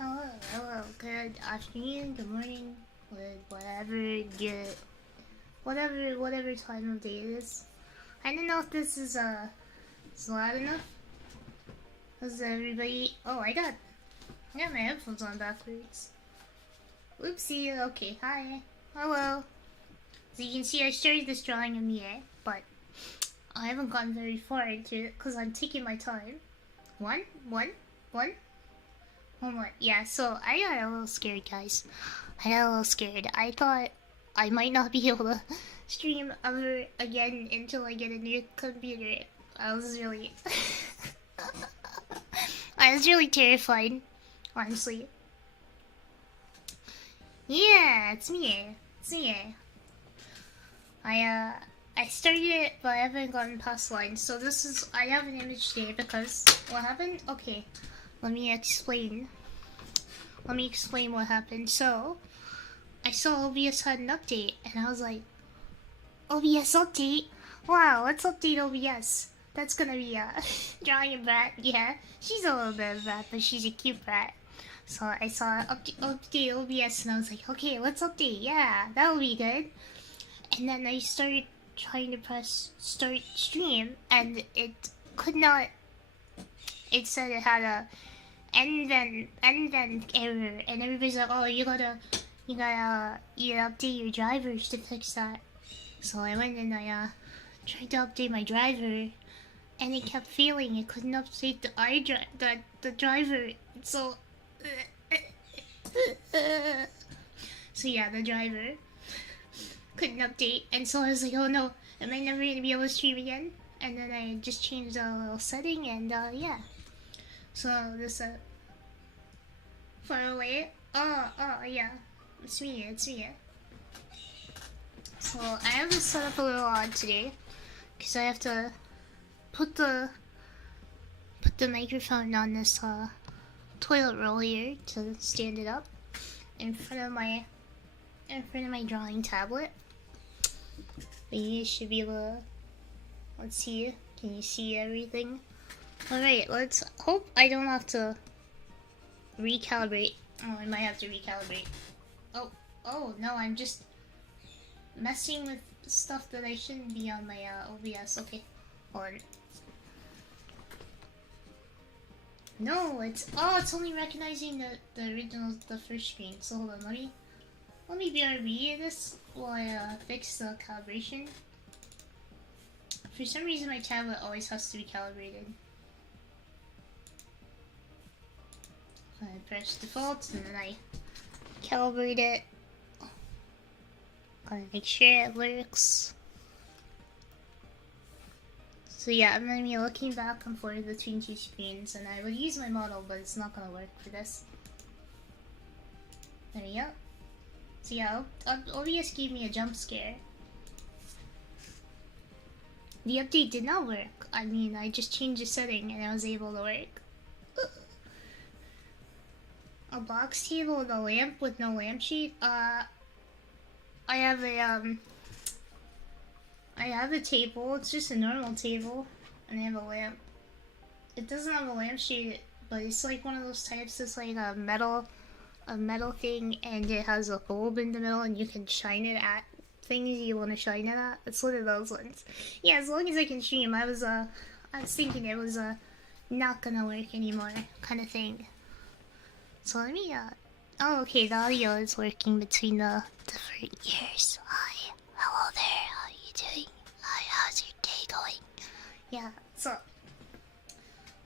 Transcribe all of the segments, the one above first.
Hello, good afternoon, good morning, whatever time of day it is. I don't know if this is loud enough. How's everybody? Oh, I got my headphones on backwards. Oopsie. Okay, hi, hello. So you can see I started this drawing in the air, but I haven't gotten very far into it because I'm taking my time. One. Hold on. Yeah, so I got a little scared, guys. I thought I might not be able to stream ever again until I get a new computer. I was really... I was really terrified, honestly. Yeah, it's me. I started it, but I haven't gotten past lines. So this is... I have an image today because... What happened? Okay. Let me explain what happened. So, I saw OBS had an update, and I was like, OBS update? Wow, let's update OBS. That's gonna be drawing a bat. Yeah, she's a little bit of a bat, but she's a cute bat. So I saw update OBS, and I was like, okay, let's update. Yeah, that'll be good. And then I started trying to press start stream, and it could not. It said it had a end then error, and everybody's like, oh, you gotta update your drivers to fix that. So I went and I tried to update my driver, and it kept failing. It couldn't update the driver. So so yeah, the driver couldn't update, and so I was like, oh no, am I never gonna be able to stream again? And then I just changed a little setting, and yeah. So this far away. Oh yeah, it's me. So I have this set up a little odd today, because I have to put the microphone on this toilet roll here to stand it up in front of my drawing tablet. But you should be able to. Let's see. Can you see everything? Alright, let's hope I don't have to recalibrate. Oh, I might have to recalibrate. Oh no, I'm just messing with stuff that I shouldn't be on my OBS. Okay, hold on. No, it's only recognizing the original, the first screen. So hold on, let me BRB this while I fix the calibration. For some reason, my tablet always has to be calibrated. I press default and then I calibrate it. Gotta make sure it works. So yeah, I'm gonna be looking back and forth between two screens, and I would use my model, but it's not gonna work for this. There we go. So yeah, OBS gave me a jump scare. The update did not work. I mean, I just changed the setting and it was able to work. A box table with a lamp with no lampshade? I have a table. It's just a normal table, and I have a lamp. It doesn't have a lampshade, but it's like one of those types that's like a metal thing, and it has a bulb in the middle, and you can shine it at things you want to shine it at. It's one of those ones. Yeah, as long as I can stream. I was thinking it was not gonna work anymore, kind of thing. So let me oh, okay, the audio is working between the different ears. Hi, hello there, how are you doing? Hi, how's your day going? Yeah, so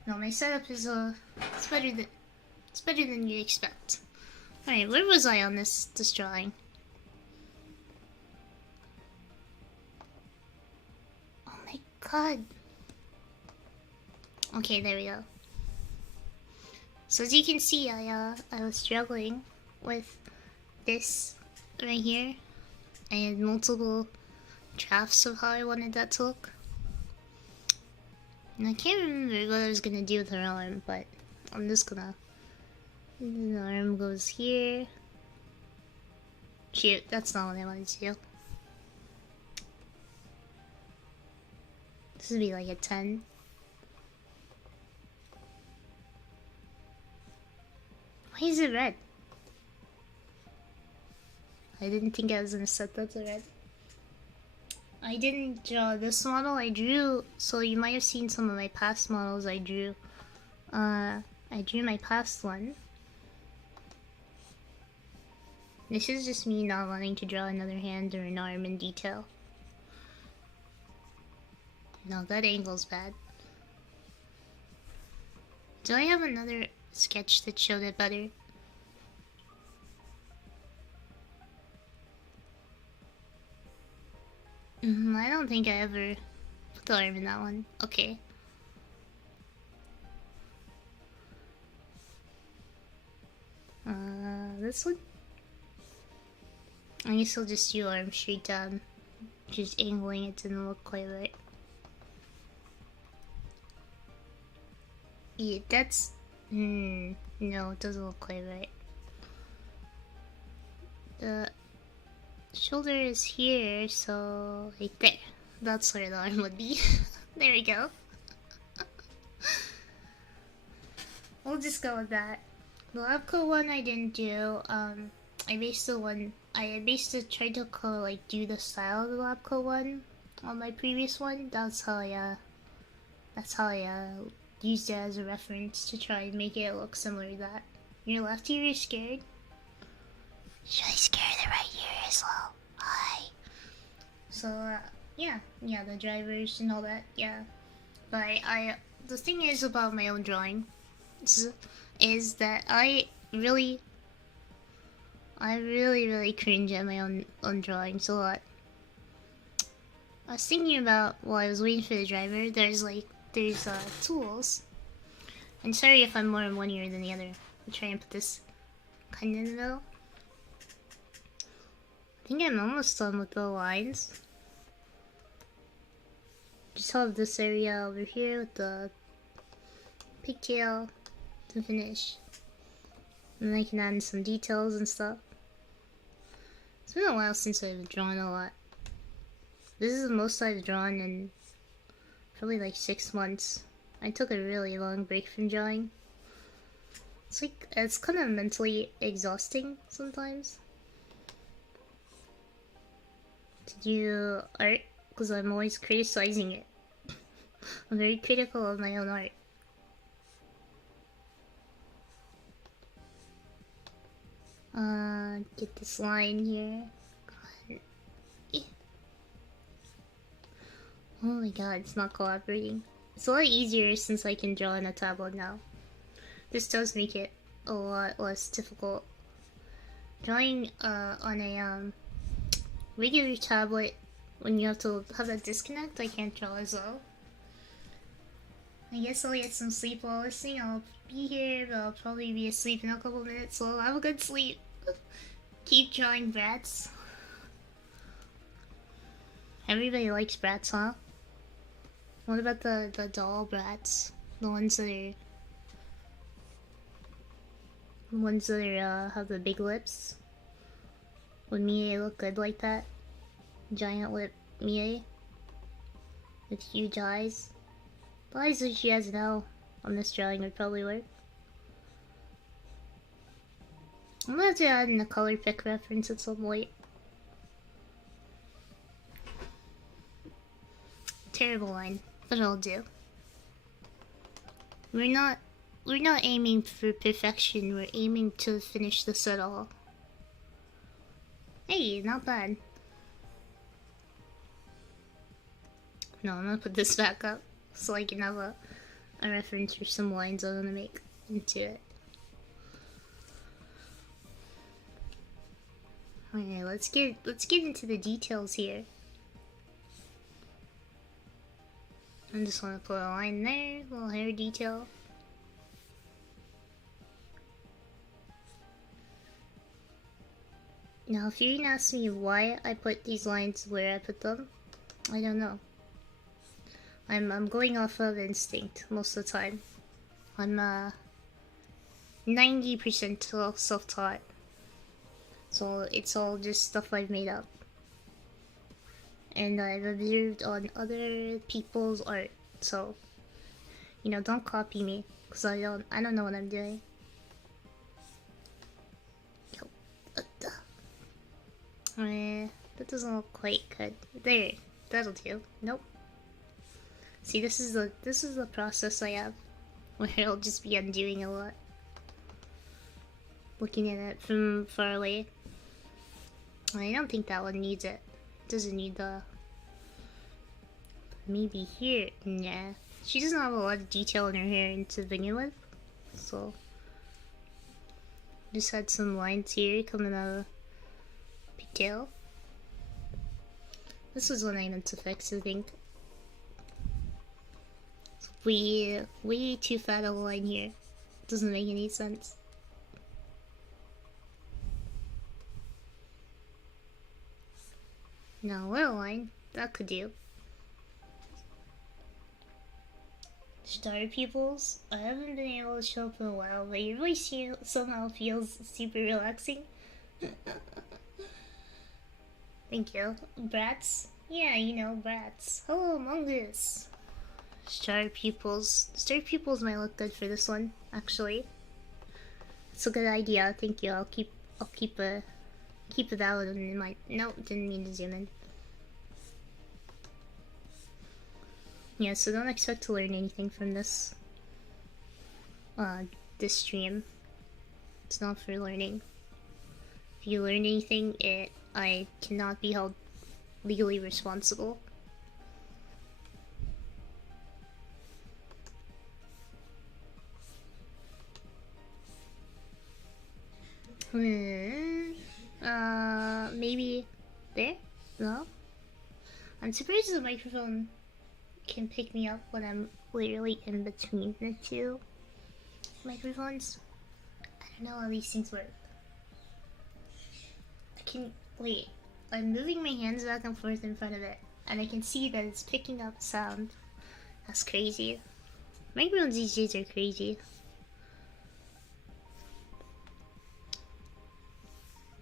no, my setup is it's better than you'd expect. Alright, where was I on this drawing? Oh my god. Okay, there we go. So as you can see, I was struggling with this right here. I had multiple drafts of how I wanted that to look. And I can't remember what I was gonna do with her arm, but I'm just gonna... The arm goes here. Shoot, that's not what I wanted to do. This would be like a 10. Why is it red? I didn't think I was gonna set that to red. I didn't draw this model. I drew, so you might have seen some of my past models I drew. I drew my past one. This is just me not wanting to draw another hand or an arm in detail. No, that angle's bad. Do I have another sketch that showed it better? I don't think I ever put the arm in that one. Okay. This one? I guess I'll just do arm straight down. Just angling it didn't look quite right. Yeah, that's... no, it doesn't look quite right. The shoulder is here, so right there. That's where the arm would be. There we go. We'll just go with that. The lab coat one I didn't do. I basically tried to do the style of the lab coat one on my previous one. That's how I used it as a reference to try and make it look similar to that. Your left ear is scared? Should I scare the right ear as well? Hi. So, yeah, the drivers and all that, yeah. But the thing is about my own drawing is that I really cringe at my own drawings a lot. I was thinking about while I was waiting for the driver, there's tools. And sorry if I'm more in one ear than the other. I'll try and put this kind of in the middle. I think I'm almost done with the lines. Just have this area over here with the pigtail to finish. And then I can add in some details and stuff. It's been a while since I've drawn a lot. This is the most I've drawn in probably like 6 months. I took a really long break from drawing. It's kind of mentally exhausting sometimes to do art because I'm always criticizing it. I'm very critical of my own art. Get this line here. Oh my god, it's not cooperating. It's a lot easier since I can draw on a tablet now. This does make it a lot less difficult. Drawing on a regular tablet, when you have to have that disconnect, I can't draw as well. I guess I'll get some sleep while listening. I'll be here, but I'll probably be asleep in a couple minutes, so I'll have a good sleep. Keep drawing brats. Everybody likes brats, huh? What about the doll brats? The ones that have the big lips? Would Mie look good like that? Giant lip Mie? With huge eyes? The eyes that she has now on this drawing would probably work. I'm gonna have to add in a color pick reference at some point. Terrible line, but it'll do. We're not aiming for perfection, we're aiming to finish this at all. Hey, not bad. No, I'm gonna put this back up so I can have a reference for some lines I'm gonna make into it. Okay, let's get into the details here. I just want to put a line there, little hair detail. Now, if you can ask me why I put these lines where I put them, I don't know. I'm going off of instinct most of the time. I'm 90% self-taught. So it's all just stuff I've made up. And I've observed on other people's art. So, you know, don't copy me, because I don't know what I'm doing. That doesn't look quite good. There, that'll do. Nope. See, this is the process I have, where I'll just be undoing a lot, looking at it from far away. I don't think that one needs it. Doesn't need the. Maybe here. Nah, she doesn't have a lot of detail in her hair to begin with, so just had some lines here coming out of pigtail. This was one I meant to fix, I think. Way too fat of a line here. Doesn't make any sense. No, little line. That could do. Star pupils? I haven't been able to show up in a while, but your voice somehow feels super relaxing. Thank you. Brats? Yeah, you know, brats. Hello, Mongoose. Star pupils. Star pupils might look good for this one, actually. It's a good idea. Thank you. I'll keep it out in my. Nope, didn't mean to zoom in. Yeah, so don't expect to learn anything from this. This stream. It's not for learning. If you learn anything, I cannot be held legally responsible. Maybe there? No? I'm surprised the microphone can pick me up when I'm literally in between the two microphones. I don't know how these things work. Wait, I'm moving my hands back and forth in front of it, and I can see that it's picking up sound. That's crazy. Microphones these days are crazy.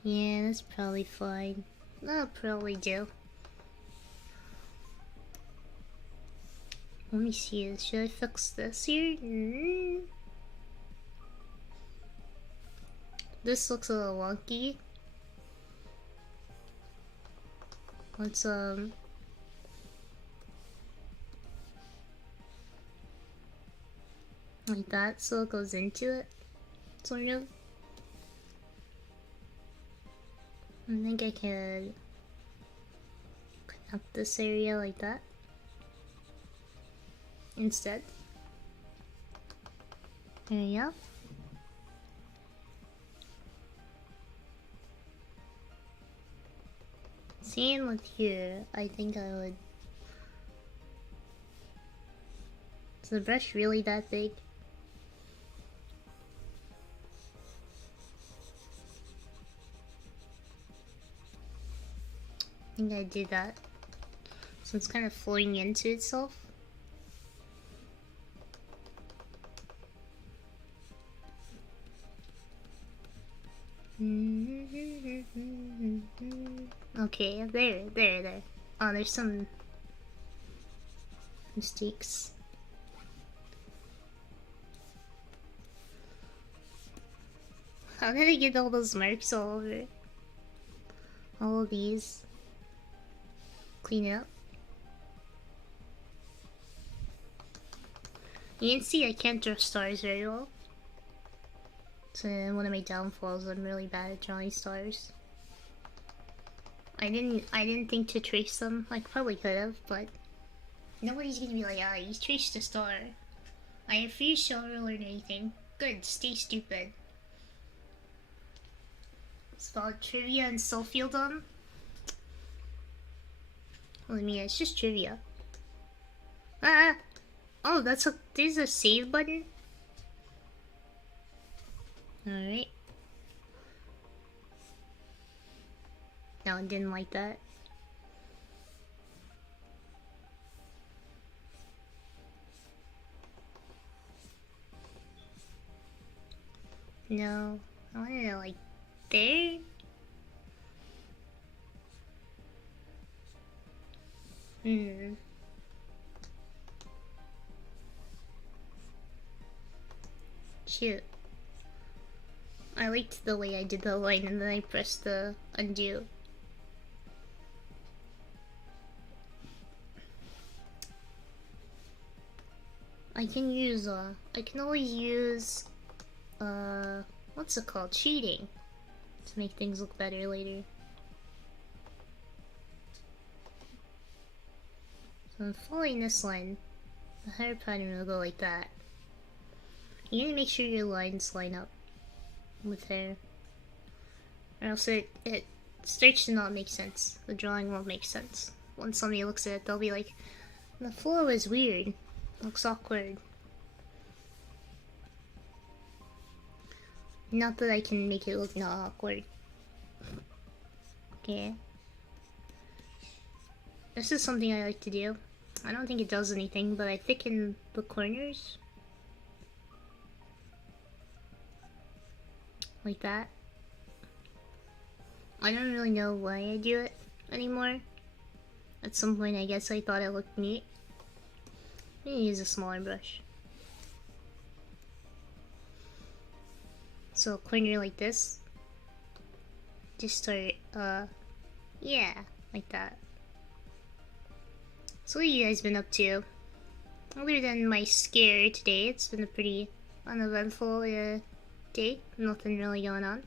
Yeah, that's probably fine. That'll probably do. Let me see. Should I fix this here? This looks a little wonky. Let's like that, so it goes into it, sort of. I think I could connect this area like that instead. There you go. Same with here. I think I would. Is the brush really that big? I think I did that. So it's kind of flowing into itself. Okay, there. Oh, there's some mistakes. How did I get all those marks all over? All of these. Clean it up. You can see I can't draw stars very well. So one of my downfalls, I'm really bad at drawing stars. I didn't think to trace them. I probably could have, but nobody's gonna be like, ah, you traced a star. I refuse to ever learn anything. Good, stay stupid. It's about trivia and self-fieldom. Well, I mean, it's just trivia. Ah! Oh, there's a save button? Alright. No, I didn't like that. No, I wanted it like there. Shoot. I liked the way I did the line and then I pressed the undo I can always use, what's it called? Cheating. To make things look better later. So I'm following this line. The hair pattern will go like that. You gotta make sure your lines line up with hair. Or else it starts to not make sense. The drawing won't make sense. When somebody looks at it, they'll be like, the flow is weird. Looks awkward. Not that I can make it look not awkward. Okay. This is something I like to do. I don't think it does anything, but I thicken the corners. Like that. I don't really know why I do it anymore. At some point I guess I thought it looked neat. I'm gonna use a smaller brush. So corner like this. Just start, yeah, like that. So what have you guys been up to? Other than my scare today, it's been a pretty uneventful day. Nothing really going on.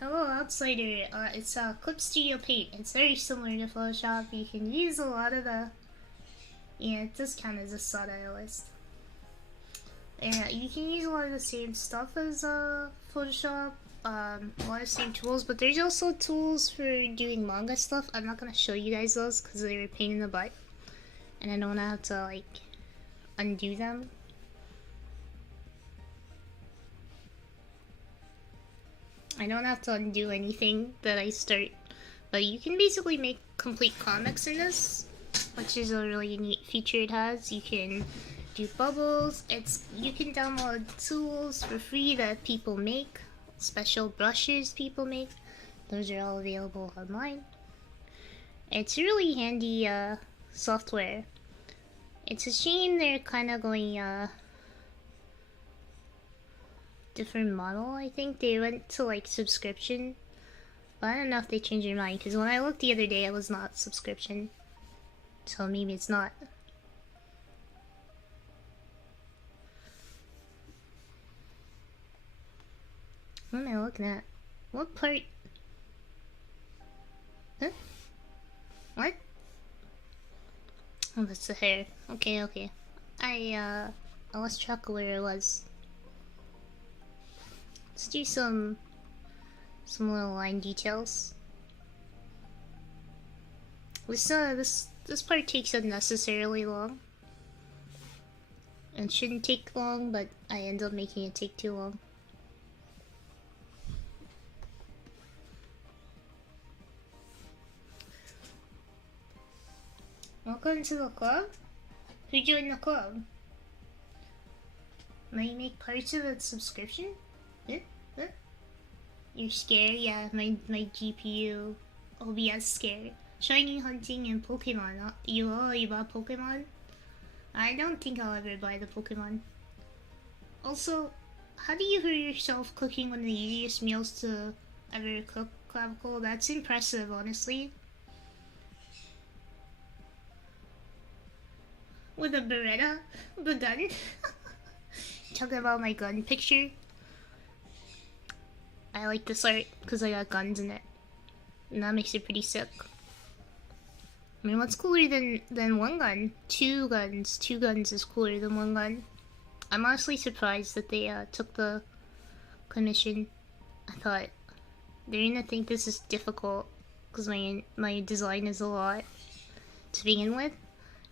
Hello Outsider, it's Clip Studio Paint. It's very similar to Photoshop. You can use a lot of the... Yeah, it does count as a stylist. Yeah, you can use a lot of the same stuff as Photoshop. A lot of same tools, but there's also tools for doing manga stuff. I'm not gonna show you guys those because they were a pain in the butt. And I don't wanna have to, like, undo them. I don't have to undo anything that I start, but you can basically make complete comics in this, which is a really neat feature it has. You can do bubbles. You can download tools for free that people make, special brushes people make. Those are all available online. It's really handy software. It's a shame they're kind of going different model. I think they went to like subscription, but I don't know if they changed their mind because when I looked the other day it was not subscription, so maybe it's not. What am I looking at? What part? Huh? What? Oh, that's the hair. Okay. I lost track of where it was. Let's do some little line details. This part takes unnecessarily long. It shouldn't take long, but I end up making it take too long. Welcome to the club? Who joined the club? Might make parts of a subscription? Huh? You're scared? Yeah, my GPU OBS scared. Shiny hunting and Pokemon. You bought Pokemon? I don't think I'll ever buy the Pokemon. Also, how do you hurt yourself cooking one of the easiest meals to ever cook, Clavicle? That's impressive, honestly. With a Beretta? The gun? Talking about my gun picture. I like this art because I got guns in it. And that makes it pretty sick. I mean, what's cooler than one gun? Two guns. Two guns is cooler than one gun. I'm honestly surprised that they took the commission. I thought they're gonna think this is difficult because my design is a lot to begin with.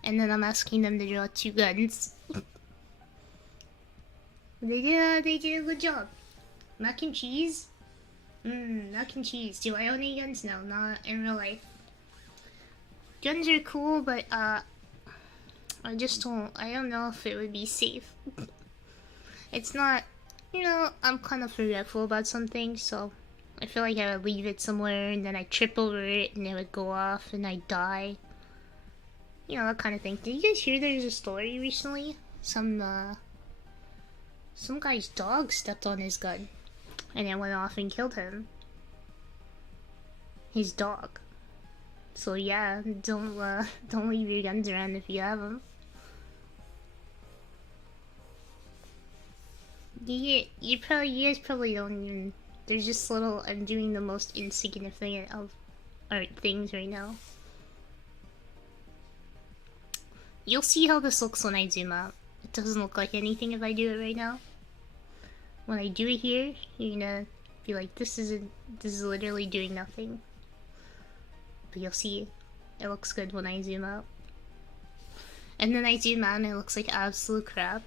And then I'm asking them to draw two guns. They did a good job. Mac and cheese? Mac and cheese. Do I own any guns? No, not in real life. Guns are cool, but I don't know if it would be safe. It's not, I'm kind of forgetful about some things, so I feel like I would leave it somewhere and then I trip over it and it would go off and I die. That kind of thing. Did you guys hear there's a story recently? Some guy's dog stepped on his gun and it went off and killed him. His dog. So yeah, don't leave your guns around if you have them. You guys probably don't even. There's just little. I'm doing the most insignificant of art things right now. You'll see how this looks when I zoom out. It doesn't look like anything if I do it right now. When I do it here, you're gonna be like, this is literally doing nothing. But you'll see, it looks good when I zoom out. And then I zoom out and it looks like absolute crap.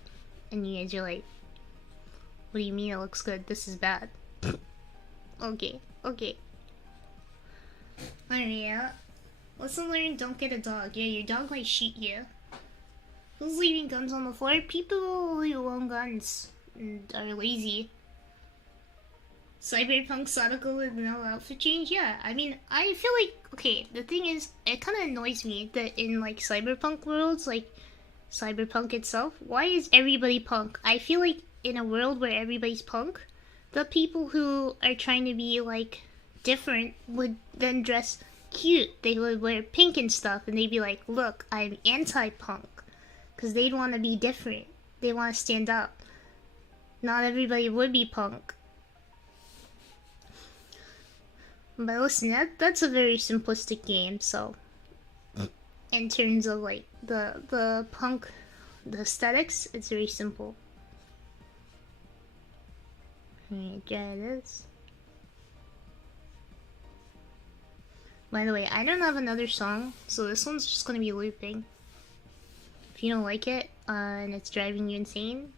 And you guys are like, what do you mean it looks good? This is bad. Okay. Alright, yeah. Lesson learned, don't get a dog. Yeah, your dog might shoot you. Who's leaving guns on the floor? People who own guns and are lazy. Cyberpunk Sonical with no outfit change? Yeah, I mean, I feel like, okay, the thing is, it kind of annoys me that in, like, Cyberpunk worlds, like, Cyberpunk itself, why is everybody punk? I feel like in a world where everybody's punk, the people who are trying to be, like, different would then dress cute. They would wear pink and stuff, and they'd be like, look, I'm anti-punk. Because they'd want to be different. They want to stand up. Not everybody would be punk. But listen, that's a very simplistic game, so... In terms of, like, the punk, the aesthetics, it's very simple. Alright, try this. By the way, I don't have another song, so this one's just gonna be looping. If you don't like it, and it's driving you insane,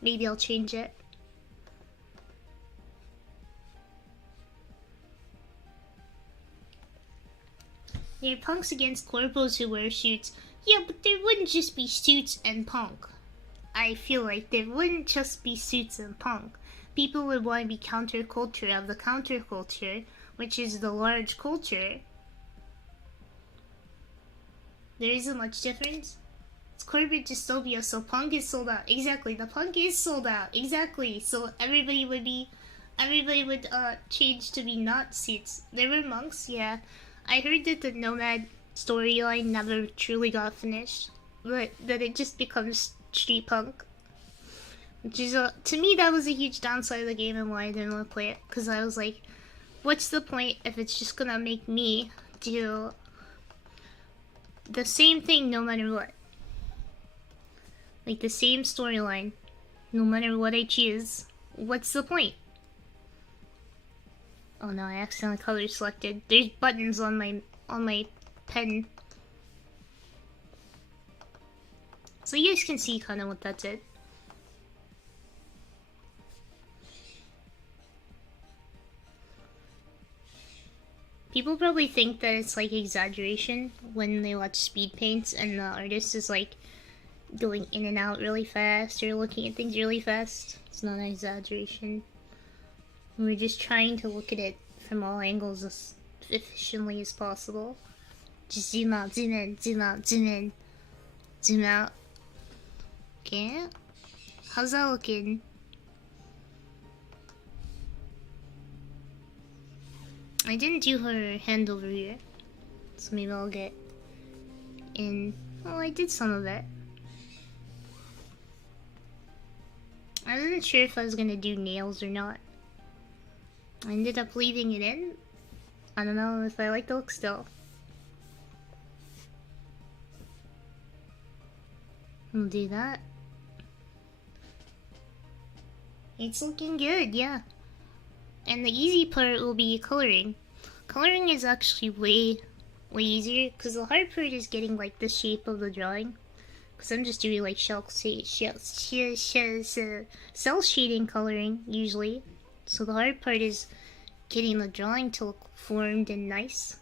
maybe I'll change it. They're punks against corpos who wear suits. Yeah, but there wouldn't just be suits and punk. I feel like there wouldn't just be suits and punk. People would want to be counterculture of the counterculture, which is the large culture. There isn't much difference. It's corporate dystopia, so punk is sold out. Exactly, the punk is sold out. Exactly, so everybody would change to be not suits. There were monks, yeah. I heard that the Nomad storyline never truly got finished, but that it just becomes street punk. Which is, to me, that was a huge downside of the game and why I didn't want to play it. Because I was like, what's the point if it's just gonna make me do the same thing no matter what? Like, the same storyline, no matter what I choose. What's the point? Oh no, I accidentally color selected. There's buttons on my pen. So you guys can see kind of what that did. People probably think that it's like exaggeration when they watch speed paints and the artist is like going in and out really fast or looking at things really fast. It's not an exaggeration. We're just trying to look at it from all angles as efficiently as possible. Just zoom out, zoom in, zoom out, zoom in, zoom out. Okay. How's that looking? I didn't do her hand over here, so maybe I'll get in. Oh, I did some of it. I wasn't sure if I was gonna do nails or not. I ended up leaving it in. I don't know if I like the look still. We'll do that. It's looking good, yeah. And the easy part will be coloring. Coloring is actually way easier, because the hard part is getting like the shape of the drawing. Because I'm just doing like cell shading coloring usually. So the hard part is getting the drawing to look formed and nice.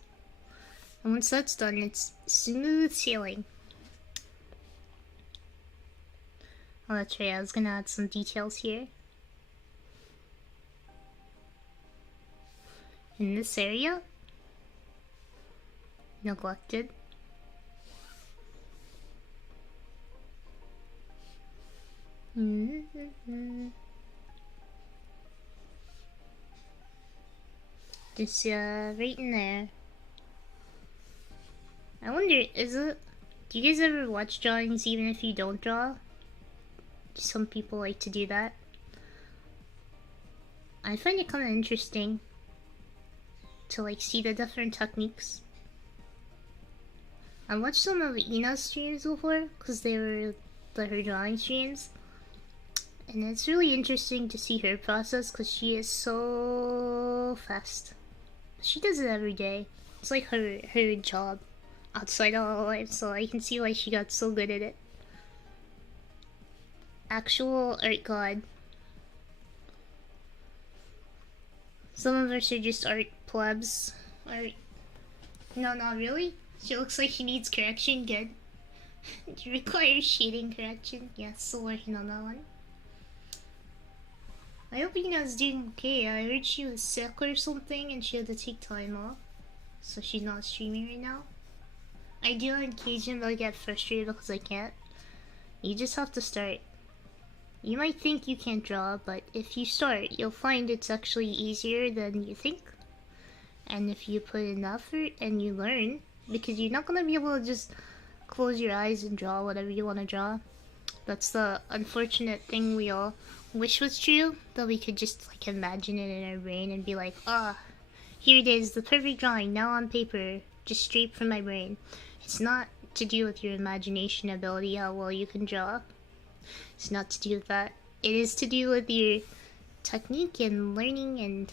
And once that's done, it's smooth sailing. Oh, that's right, I was gonna add some details here. In this area. Neglected. Just right in there. I wonder, do you guys ever watch drawings even if you don't draw? Some people like to do that. I find it kind of interesting to like see the different techniques. I watched some of Ina's streams before because they were her drawing streams, and it's really interesting to see her process because she is so fast. She does it every day. It's like her job outside of her life, so I can see why she got so good at it. Actual art god. Some of us are just art plebs. Art. No, not really. She looks like she needs correction. Good. It requires shading correction. Yeah, still working on that one. I hope Ina's doing okay. I heard she was sick or something and she had to take time off. So she's not streaming right now. I do on occasion, but I get frustrated because I can't. You just have to start. You might think you can't draw, but if you start, you'll find it's actually easier than you think. And if you put in effort and you learn, because you're not going to be able to just close your eyes and draw whatever you want to draw. That's the unfortunate thing we all wish was true, that we could just like imagine it in our brain and be like, ah, here it is, the perfect drawing, now on paper, just straight from my brain. It's not to do with your imagination ability, how well you can draw. It's not to do with that. It is to do with your technique and learning and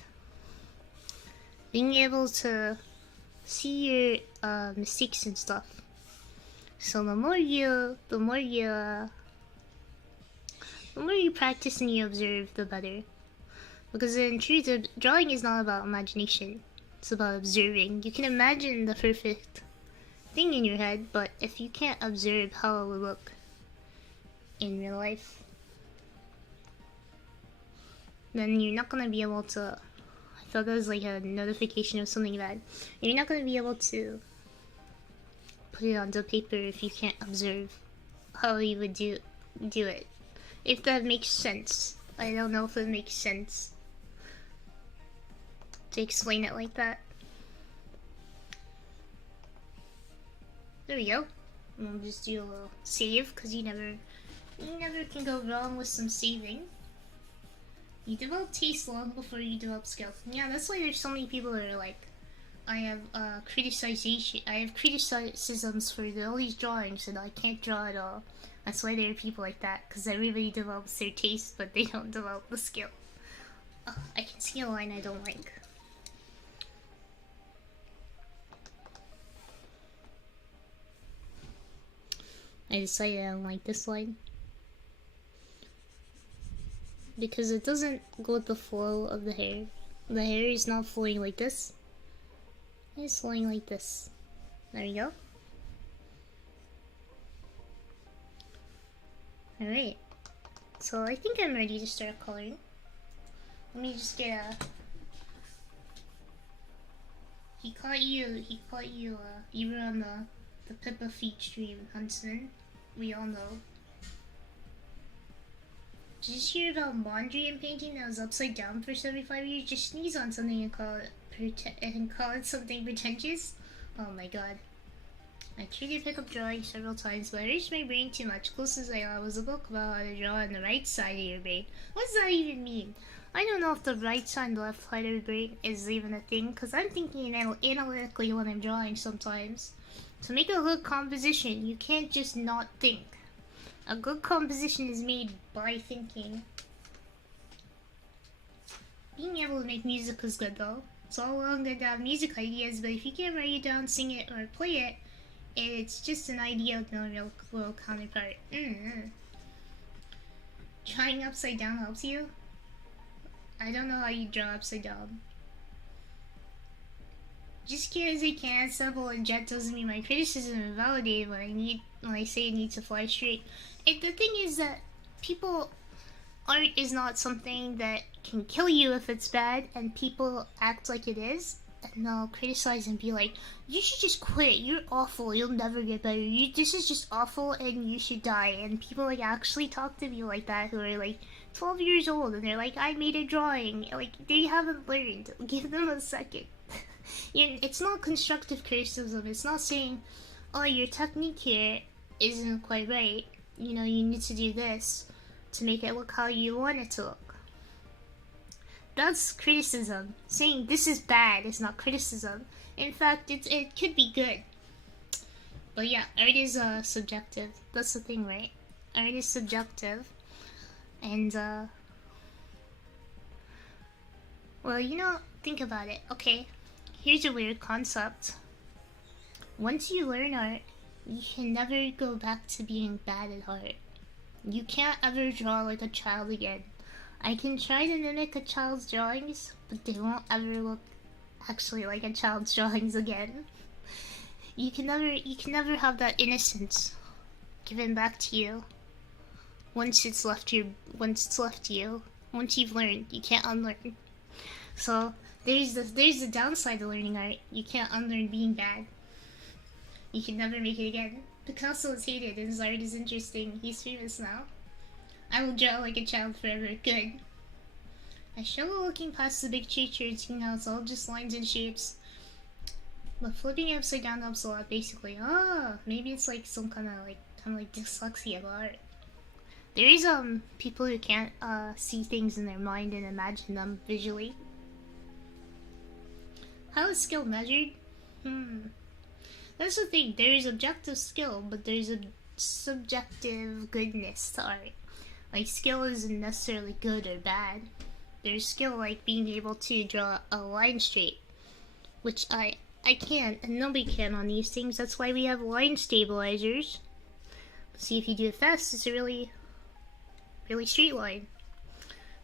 being able to see your mistakes and stuff. So the more you practice and you observe, the better. Because in truth, drawing is not about imagination. It's about observing. You can imagine the perfect thing in your head, but if you can't observe how it will look in real life, then you're not gonna be able to. I thought that was like a notification of something bad. You're not gonna be able to put it onto paper if you can't observe how you would do it. If that makes sense. I don't know if it makes sense to explain it like that. There we go. We'll just do a little save because you never can go wrong with some saving. You develop taste long before you develop skill. Yeah, that's why there's so many people that are like, I have criticisms for all these drawings and I can't draw at all. That's why there are people like that, because everybody develops their taste but they don't develop the skill. I can see a line I don't like. I decided I don't like this line because it doesn't go with the flow of the hair. The hair is not flowing like this. It's flowing like this. There we go. Alright. So I think I'm ready to start coloring. Let me just get a... He caught you, you were on the Pippa Feet stream, Huntsman. We all know. Did you hear about Mondrian painting that was upside down for 75 years? Just sneeze on something and call it something pretentious? Oh my god. I tried to pick up drawing several times, but I reached my brain too much. Closest I got was a book about how to draw on the right side of your brain. What does that even mean? I don't know if the right side and the left side of the brain is even a thing, because I'm thinking analytically when I'm drawing sometimes. To make a good composition, you can't just not think. A good composition is made by thinking. Being able to make music is good though. It's all well and good to have music ideas, but if you can't write it down, sing it, or play it, it's just an idea with no real world counterpart. Drawing upside down helps you? I don't know how you draw upside down. Just because I can't assemble and jet doesn't mean my criticism is validated when I say it needs to fly straight. The thing is that art is not something that can kill you if it's bad, and people act like it is, and they'll criticize and be like, you should just quit, you're awful, you'll never get better, this is just awful and you should die. And people like actually talk to me like that who are like 12 years old and they're like, I made a drawing. Like, they haven't learned. Give them a second. It's not constructive criticism. It's not saying, oh, your technique here isn't quite right, you need to do this. to make it look how you want it to look. That's criticism. Saying this is bad is not criticism. In fact, it could be good. But yeah, art is subjective. That's the thing, right? Art is subjective. And well, you know, think about it. Okay, here's a weird concept. Once you learn art, you can never go back to being bad at art. You can't ever draw like a child again. I can try to mimic a child's drawings, but they won't ever look actually like a child's drawings again. You can never have that innocence given back to you. Once you've learned, you can't unlearn. So there's the downside to learning art. You can't unlearn being bad. You can never make it again. Picasso is hated and his art is interesting. He's famous now. I will draw like a child forever. Good. I struggle looking past the big picture and seeing how it's all just lines and shapes. But flipping it upside down helps a lot, basically. Maybe it's like some kind of like dyslexia of art. There is people who can't see things in their mind and imagine them visually. How is skill measured? That's the thing. There is objective skill, but there's a subjective goodness to art. Like, skill isn't necessarily good or bad. There's skill like being able to draw a line straight, which I can't, and nobody can on these things. That's why we have line stabilizers. See, if you do it fast, it's a really straight line.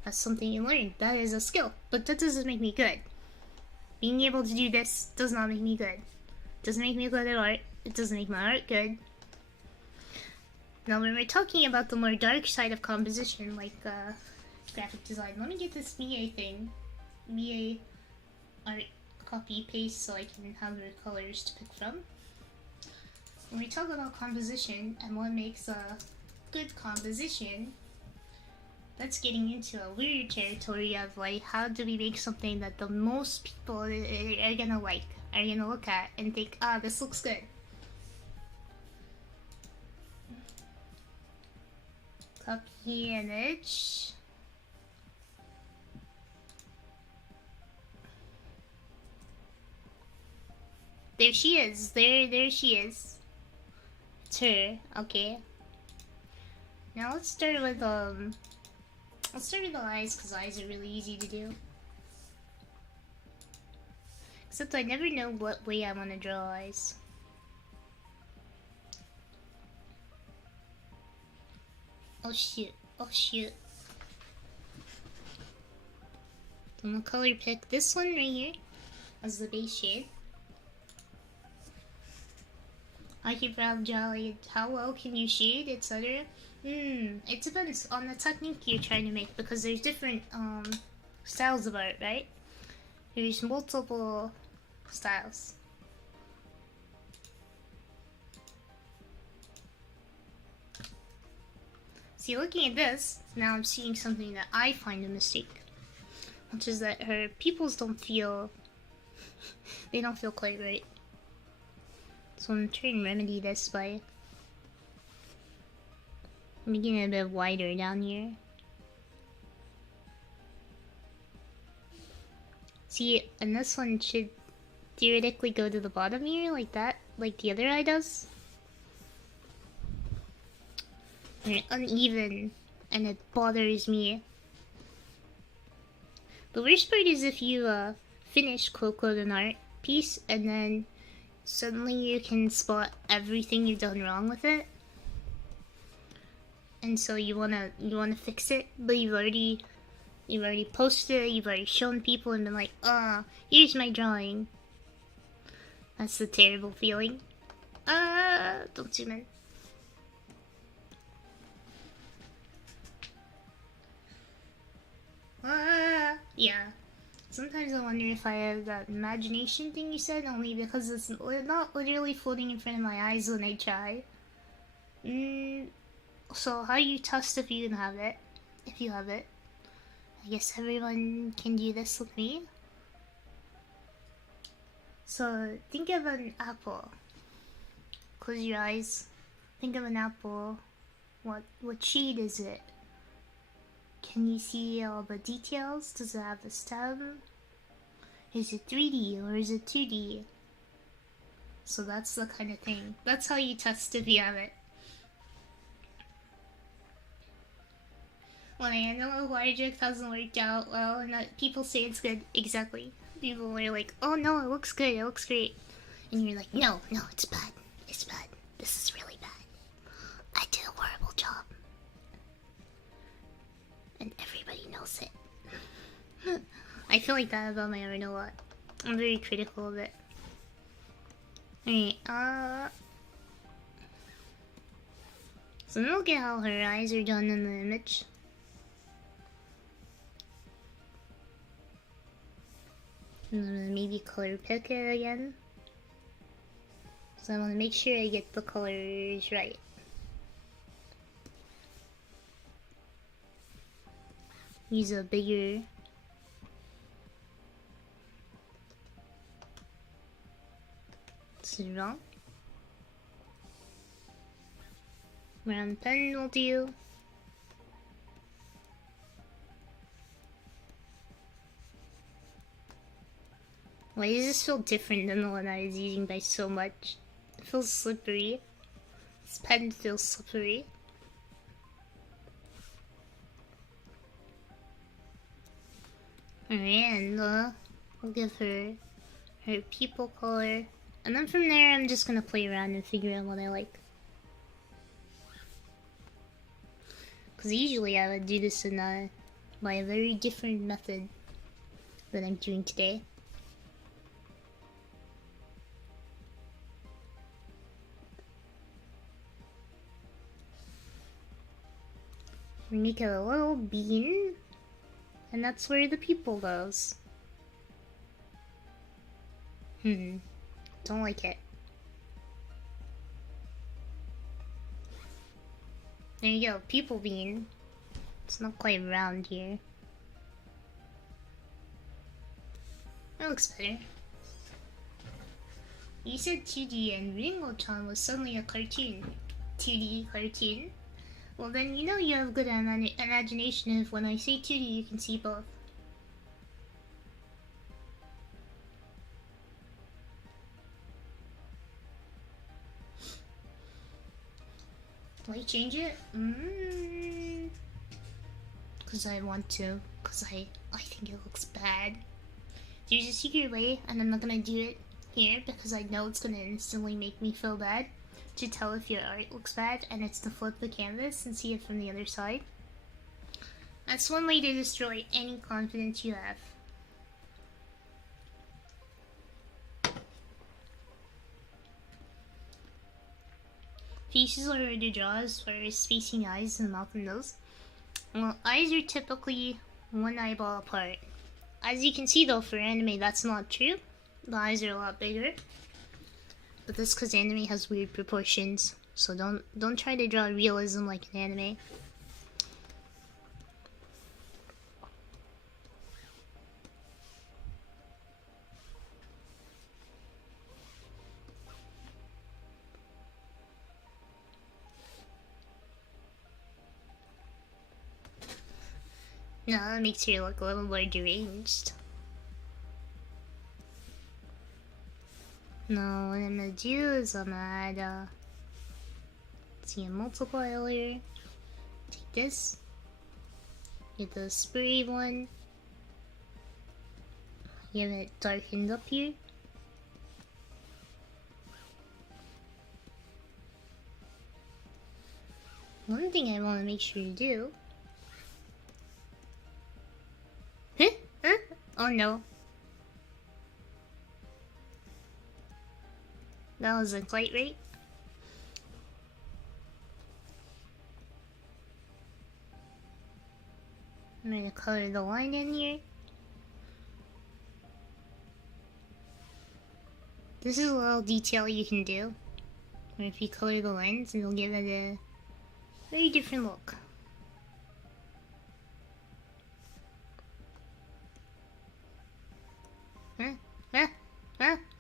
That's something you learn. That is a skill, but that doesn't make me good. Being able to do this does not make me good. It doesn't make me good at art. It doesn't make my art good. Now, when we're talking about the more dark side of composition, like graphic design, let me get this VA thing. VA art copy paste so I can have the colors to pick from. When we talk about composition and what makes a good composition, that's getting into a weird territory of like, how do we make something that the most people are gonna like, are gonna look at and think, this looks good. Copy image. There she is. There she is. It's her. Okay. Now let's start with the eyes, because eyes are really easy to do. Except I never know what way I want to draw eyes. Oh shoot. Oh shoot. I'm gonna color pick this one right here as the base shade. I can probably draw like how well can you shade, etc. It depends on the technique you're trying to make, because there's different styles of art, right? There's multiple styles. See, looking at this, now I'm seeing something that I find a mistake, which is that her pupils don't feel, they don't feel quite right. So I'm trying to remedy this by making it a bit wider down here. See, and this one should theoretically go to the bottom here, like that, like the other eye does. And uneven, and it bothers me. The worst part is if you finish quote-unquote an art piece and then suddenly you can spot everything you've done wrong with it, and so you wanna fix it, but you've already posted it, you've already shown people and been like, here's my drawing. That's the terrible feeling. Don't zoom in. Yeah. Sometimes I wonder if I have that imagination thing you said, only because it's not literally floating in front of my eyes when I try. So how do you test if you have it? If you have it. I guess everyone can do this with me. So think of an apple. Close your eyes. Think of an apple. What shade is it? Can you see all the details? Does it have the stem? Is it 3D or is it 2D? So that's the kind of thing. That's how you test if you have it. When I know a project hasn't worked out well and that people say it's good, exactly. People are like, oh no, it looks good, it looks great. And you're like, no, it's bad. It's bad. This is really bad. I did a horrible job. And everybody knows it. I feel like that about my art a lot. I'm very critical of it. Alright, so look at how her eyes are done in the image. Maybe color pick it again. So I want to make sure I get the colors right. Use a bigger this is wrong. Round pen will do. Why does this feel different than the one I was using by so much? It feels slippery. This pen feels slippery. Alright, and we'll give her her people color. And then from there, I'm just gonna play around and figure out what I like. Because usually I would do this in by a very different method than I'm doing today. We make it a little bean, and that's where the people goes. Don't like it. There you go, people bean. It's not quite round here. That looks better. You said 2D and Ringo-chan was suddenly a cartoon. 2D cartoon? Well then you know you have good imagination if when I say 2D you can see both. Do I change it? Because I want to. Because I think it looks bad. There's a secret way, and I'm not gonna do it here because I know it's gonna instantly make me feel bad to tell if your art looks bad, and it's to flip the canvas and see it from the other side. That's one way to destroy any confidence you have. Faces are hard to draw as far as spacing eyes and mouth and nose. Well, eyes are typically one eyeball apart. As you can see though, for anime that's not true. The eyes are a lot bigger. But that's because anime has weird proportions. So don't try to draw realism like an anime. No, that makes you look a little more deranged. No, what I'm gonna do is I'm gonna add see a multiplier layer. Take this. Get the spray one. Give it darkened up here. One thing I want to make sure you do. Huh? Oh no. That wasn't quite right. I'm gonna color the line in here. This is a little detail you can do. Where if you color the lines, it'll give it a very different look.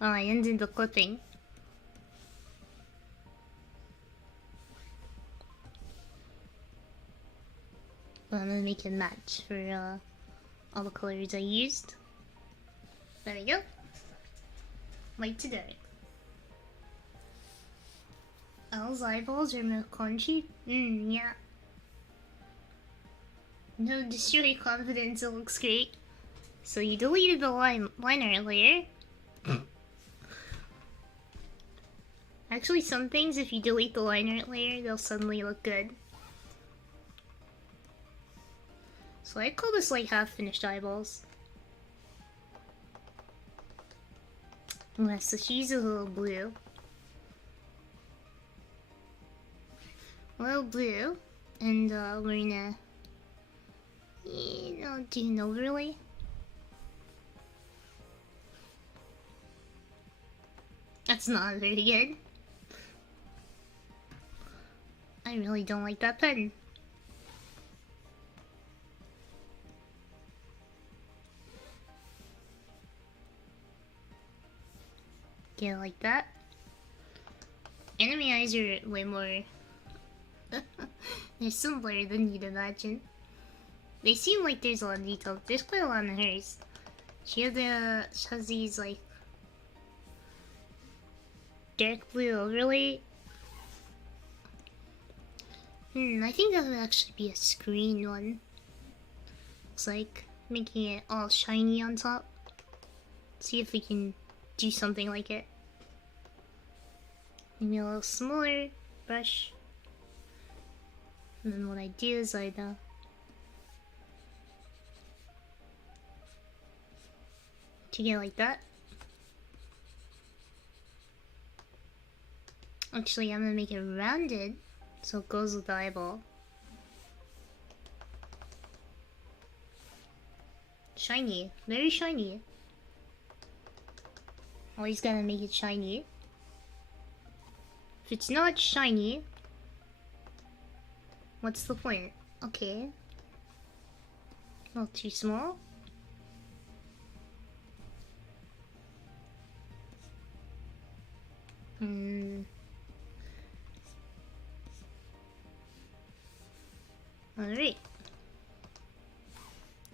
Oh, I ended the clipping. But I'm gonna make a match for all the colors I used. There we go. Light to dark. L's eyeballs are more crunchy. Yeah. No, destroy confidence, it looks great. So you deleted the liner layer. Actually, some things, if you delete the liner layer, they'll suddenly look good. So I call this like half-finished eyeballs. Yeah, so she's a little blue. A little blue. And we're gonna, do an overlay. That's not very good. I really don't like that pen. Yeah, like that. Enemy eyes are way more... they're simpler than you'd imagine. They seem like there's a lot of detail. There's quite a lot in hers. She has these like dark blue overlay. I think that would actually be a screen one. Looks like making it all shiny on top. See if we can do something like it. Maybe a little smaller brush. And then what I do is I to get like that. Actually, I'm gonna make it rounded so it goes with the eyeball. Shiny, very shiny. Always gotta make it shiny. If it's not shiny, what's the point? Okay. A little too small. Alright.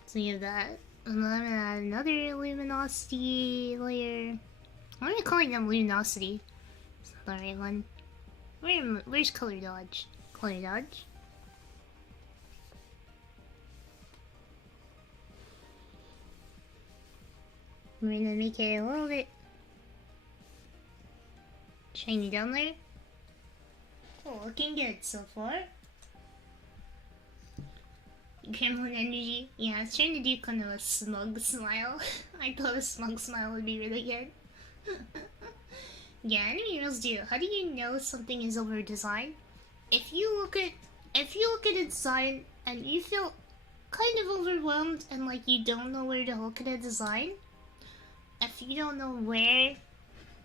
So you have that. And then I'm gonna add another luminosity layer. Why am I calling them luminosity? It's not the right one. Where's color dodge? Color dodge? We're gonna make it a little bit shiny down there. Oh, looking good so far. Gremlin energy. Yeah, I was trying to do kind of a smug smile. I thought a smug smile would be really good. Yeah, enemy rules do. How do you know something is over designed? If you look at a design and you feel kind of overwhelmed and like you don't know where to look at a design, if you don't know where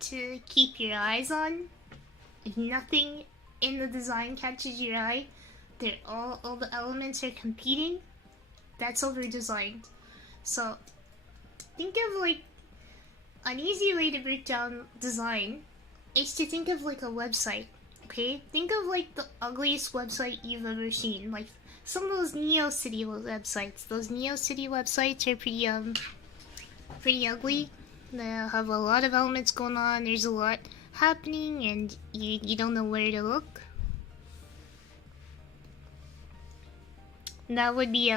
to keep your eyes on, if nothing in the design catches your eye, they're all the elements are competing, that's over designed. So think of like an easy way to break down design is to think of like a website. Okay, think of like the ugliest website you've ever seen, like some of those Neo City websites. Those Neo City websites are pretty ugly. They have a lot of elements going on. There's a lot happening, and you don't know where to look. That would be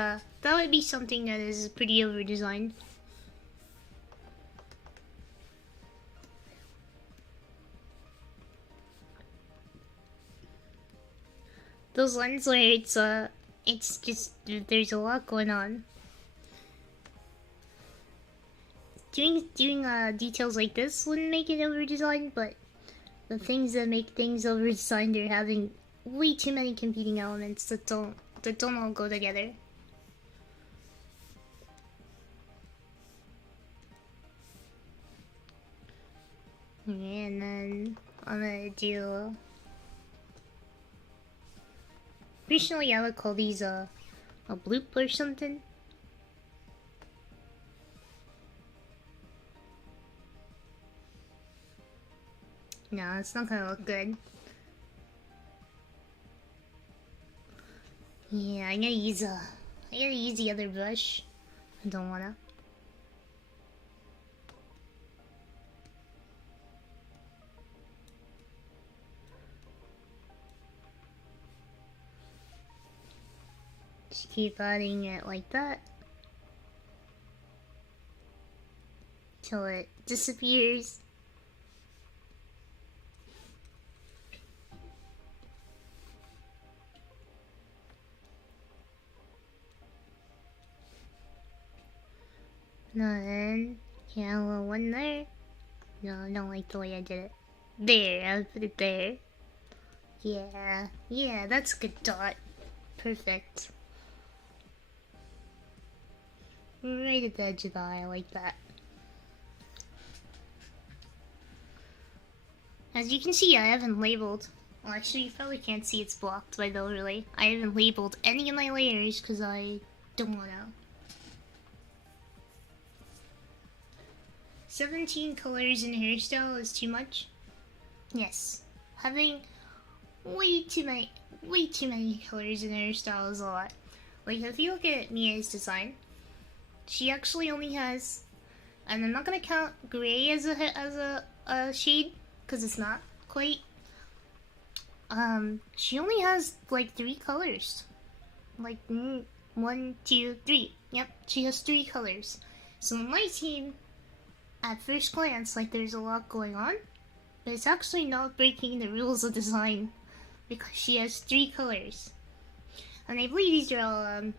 something that is pretty over designed. Those lens where it's just there's a lot going on. Doing details like this wouldn't make it over designed, but the things that make things over designed are having way too many competing elements that don't all go together. And then I'm gonna do. Recently, I would call these a bloop or something. No, it's not gonna look good. Yeah, I'm gonna use I gotta use the other brush. I don't wanna. Just keep adding it like that till it disappears. Then, yeah, a little one there. No, I don't like the way I did it. There, I'll put it there. Yeah, that's a good dot. Perfect. Right at the edge of the eye, I like that. As you can see, I haven't labeled. Well, actually, you probably can't see it's blocked by the overlay. I haven't labeled any of my layers because I don't want to. 17 colors in a hairstyle is too much? Yes. Having way too many colors in a hairstyle is a lot. Like, if you look at Mia's design, she actually only has, and I'm not gonna count gray as a shade, because it's not quite. She only has like 3 colors. Like, 1, 2, 3. Yep, she has 3 colors. So in my team, at first glance, like there's a lot going on, but it's actually not breaking the rules of design because she has 3 colors. And I believe these are all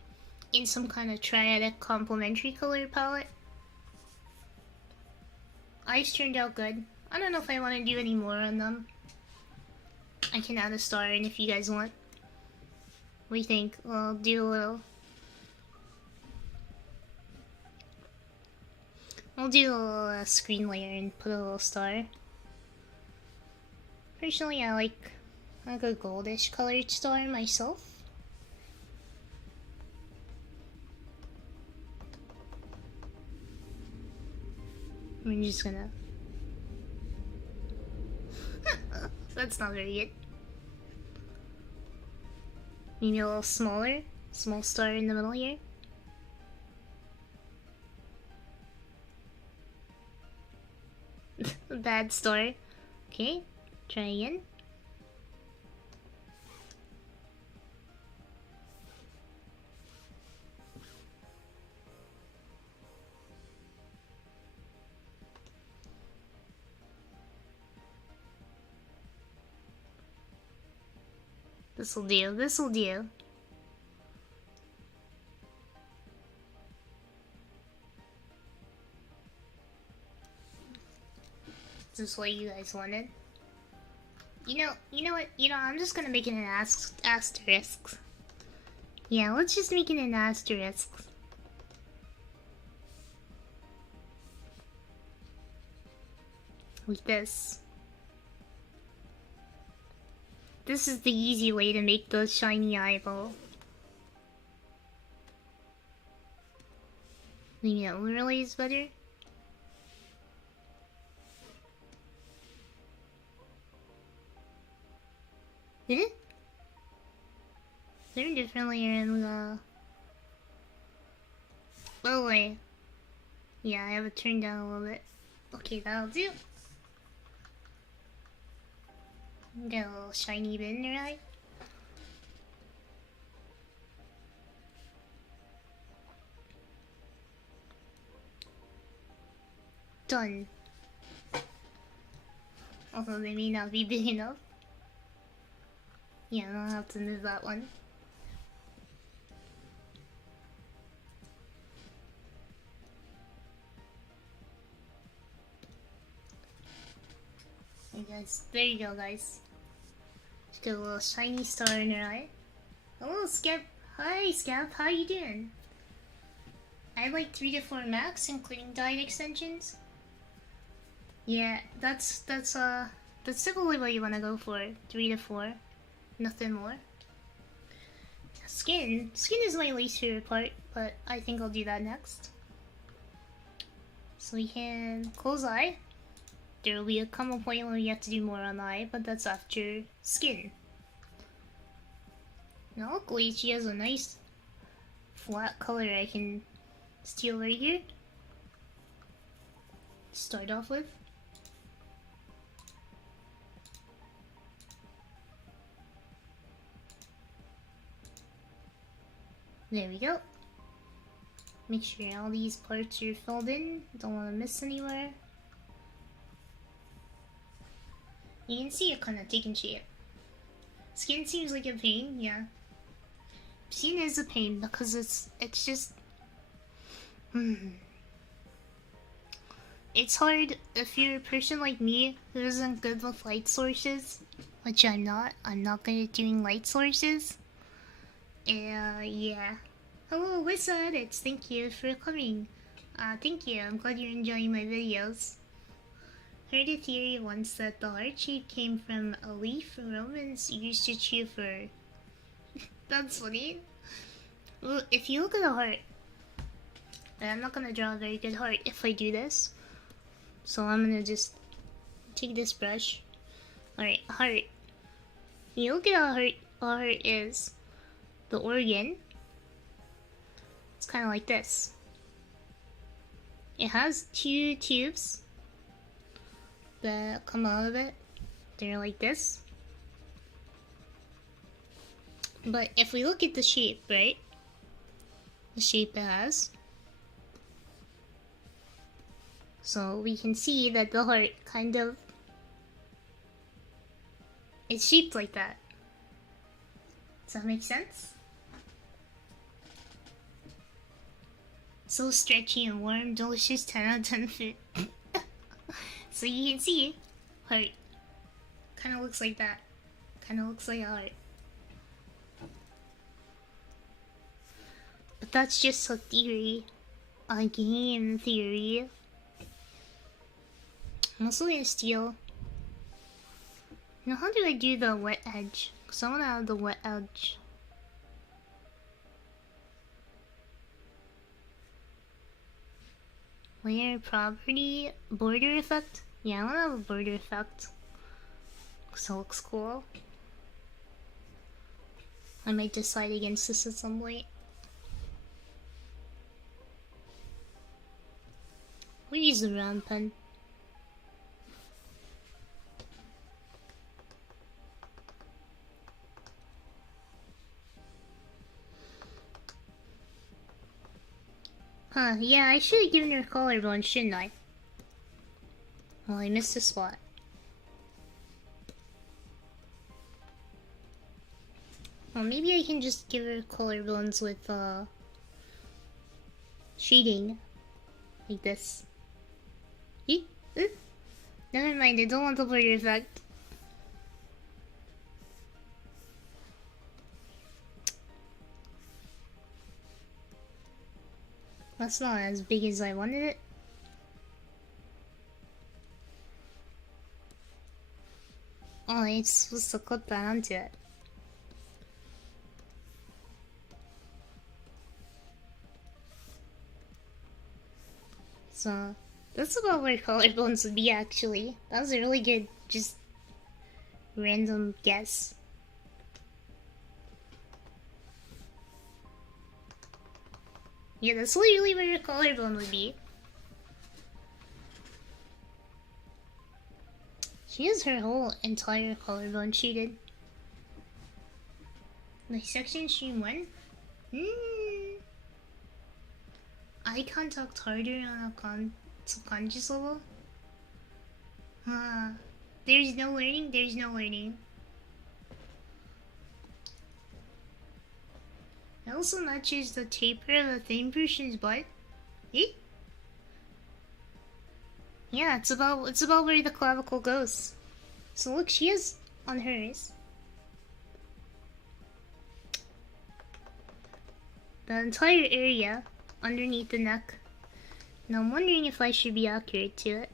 in some kind of triadic complementary color palette. Eyes turned out good. I don't know if I want to do any more on them. I can add a star in if you guys want. What do you think? I'll do a little. I'll do a little screen layer and put a little star. Personally, I like a goldish colored star myself. I'm just gonna... That's not very good. Maybe a little smaller. Small star in the middle here. Bad star. Okay, try again. This'll do, this'll do. Is this what you guys wanted? You know what? I'm just gonna make it an asterisk. Yeah, let's just make it an asterisk. Like this. This is the easy way to make the shiny eyeball. Maybe that overlay is better. Eh? Is there a different layer in the... Oh wait. Yeah, I have it turned down a little bit. Okay, that'll do. Get a little shiny bit in your eye. Done. Although they may not be big enough. Yeah, I'll have to move that one. Hey guys, there you go, guys. Just get a little shiny star in your eye. Hello, Scap. Hi, Scap. How you doing? I like 3 to 4 max, including dyed extensions. Yeah, that's typically what you want to go for. 3 to 4, nothing more. Skin is my least favorite part, but I think I'll do that next. So we can close eye. There will be a come point where we have to do more on the eye, but that's after skin. Now luckily she has a nice flat color I can steal right here. Start off with. There we go. Make sure all these parts are filled in. Don't want to miss anywhere. You can see it kind of taking shape. Skin seems like a pain, yeah. Skin is a pain because it's just... It's hard if you're a person like me who isn't good with light sources, which I'm not. I'm not good at doing light sources. Yeah. Hello, Wissa Edits. Thank you for coming. Thank you. I'm glad you're enjoying my videos. Heard a theory once that the heart shape came from a leaf Romans used to chew for. That's funny. Well, if you look at a heart, and I'm not gonna draw a very good heart if I do this, so I'm gonna just take this brush. Alright, heart. When you look at a heart is the organ. It's kind of like this. It has two tubes that come out of it. They're like this. But if we look at the shape, right? The shape it has. So we can see that the heart kind of... It's shaped like that. Does that make sense? So stretchy and warm, delicious, 10 out of 10 fit. So you can see, heart kind of looks like that. Kind of looks like a heart. But that's just a theory. A game theory. I'm also gonna steal. Now how do I do the wet edge? Because I want to have the wet edge. Layer property, border effect? Yeah, I want to have a border effect. Because it looks cool. I might decide against this at some point. We'll use the round pen. Huh, yeah, I should have given her collarbone, shouldn't I? Well, I missed a spot. Well, maybe I can just give her collarbones with, shading. Like this. Never mind, I don't want the border effect. That's not as big as I wanted it. Oh, it's supposed to clip that onto it. So, that's about where collarbones would be actually. That was a really good, just random guess. Yeah, that's literally where your collarbone would be. She has her whole entire collarbone shaded. My section stream 1? Eye contact harder on a subconscious level? There's no learning, there's no learning. It also matches the taper of the thin person's butt. Yeah, it's about where the clavicle goes. So look, she has on hers the entire area underneath the neck. Now I'm wondering if I should be accurate to it.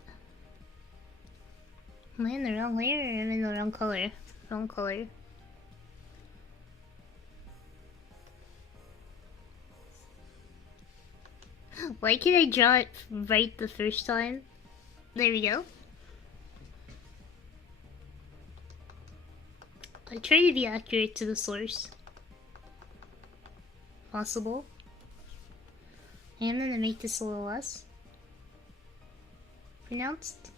Am I in the wrong layer or am I in the wrong color? Wrong color. Why can't I draw it right the first time? There we go. I try to be accurate to the source. Possible. I'm gonna make this a little less pronounced.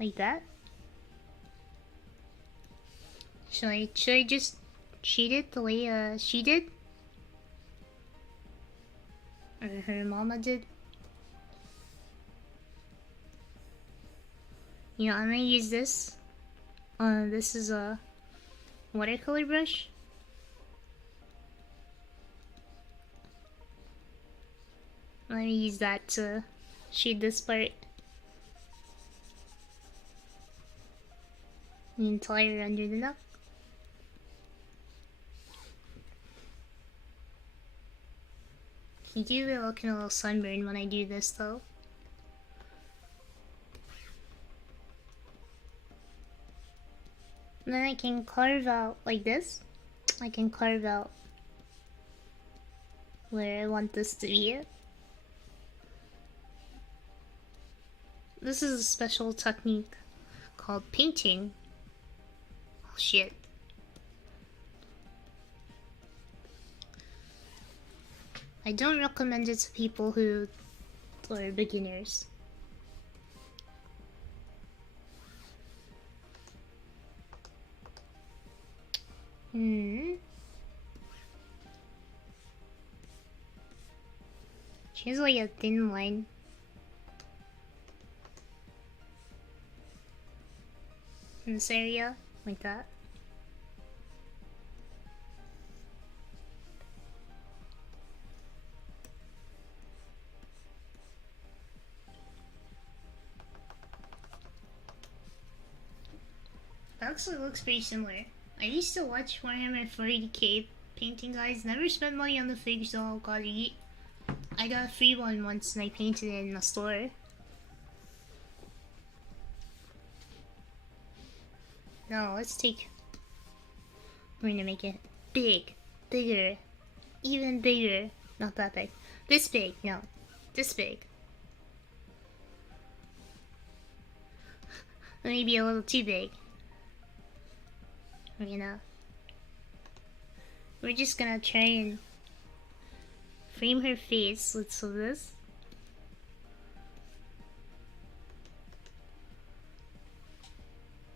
Like that. Should I just cheat it the way she did? Or her mama did? You know, I'm gonna use this. This is a watercolor brush. I'm gonna use that to shade this part. The entire under the neck. You do look a little sunburned when I do this though. And then I can carve out like this. I can carve out where I want this to be. This is a special technique called painting. Oh shit. I don't recommend it to people who are beginners. She has like a thin line. In this area, like that. Actually looks pretty similar. I used to watch Warhammer 40k painting guys. Never spent money on the figs though. Gotta eat. I got a free one once and I painted it in a store. No, let's take. We're gonna make it big, bigger, even bigger. Not that big. This big. No, this big. Maybe a little too big. We're just gonna try and frame her face with some of this.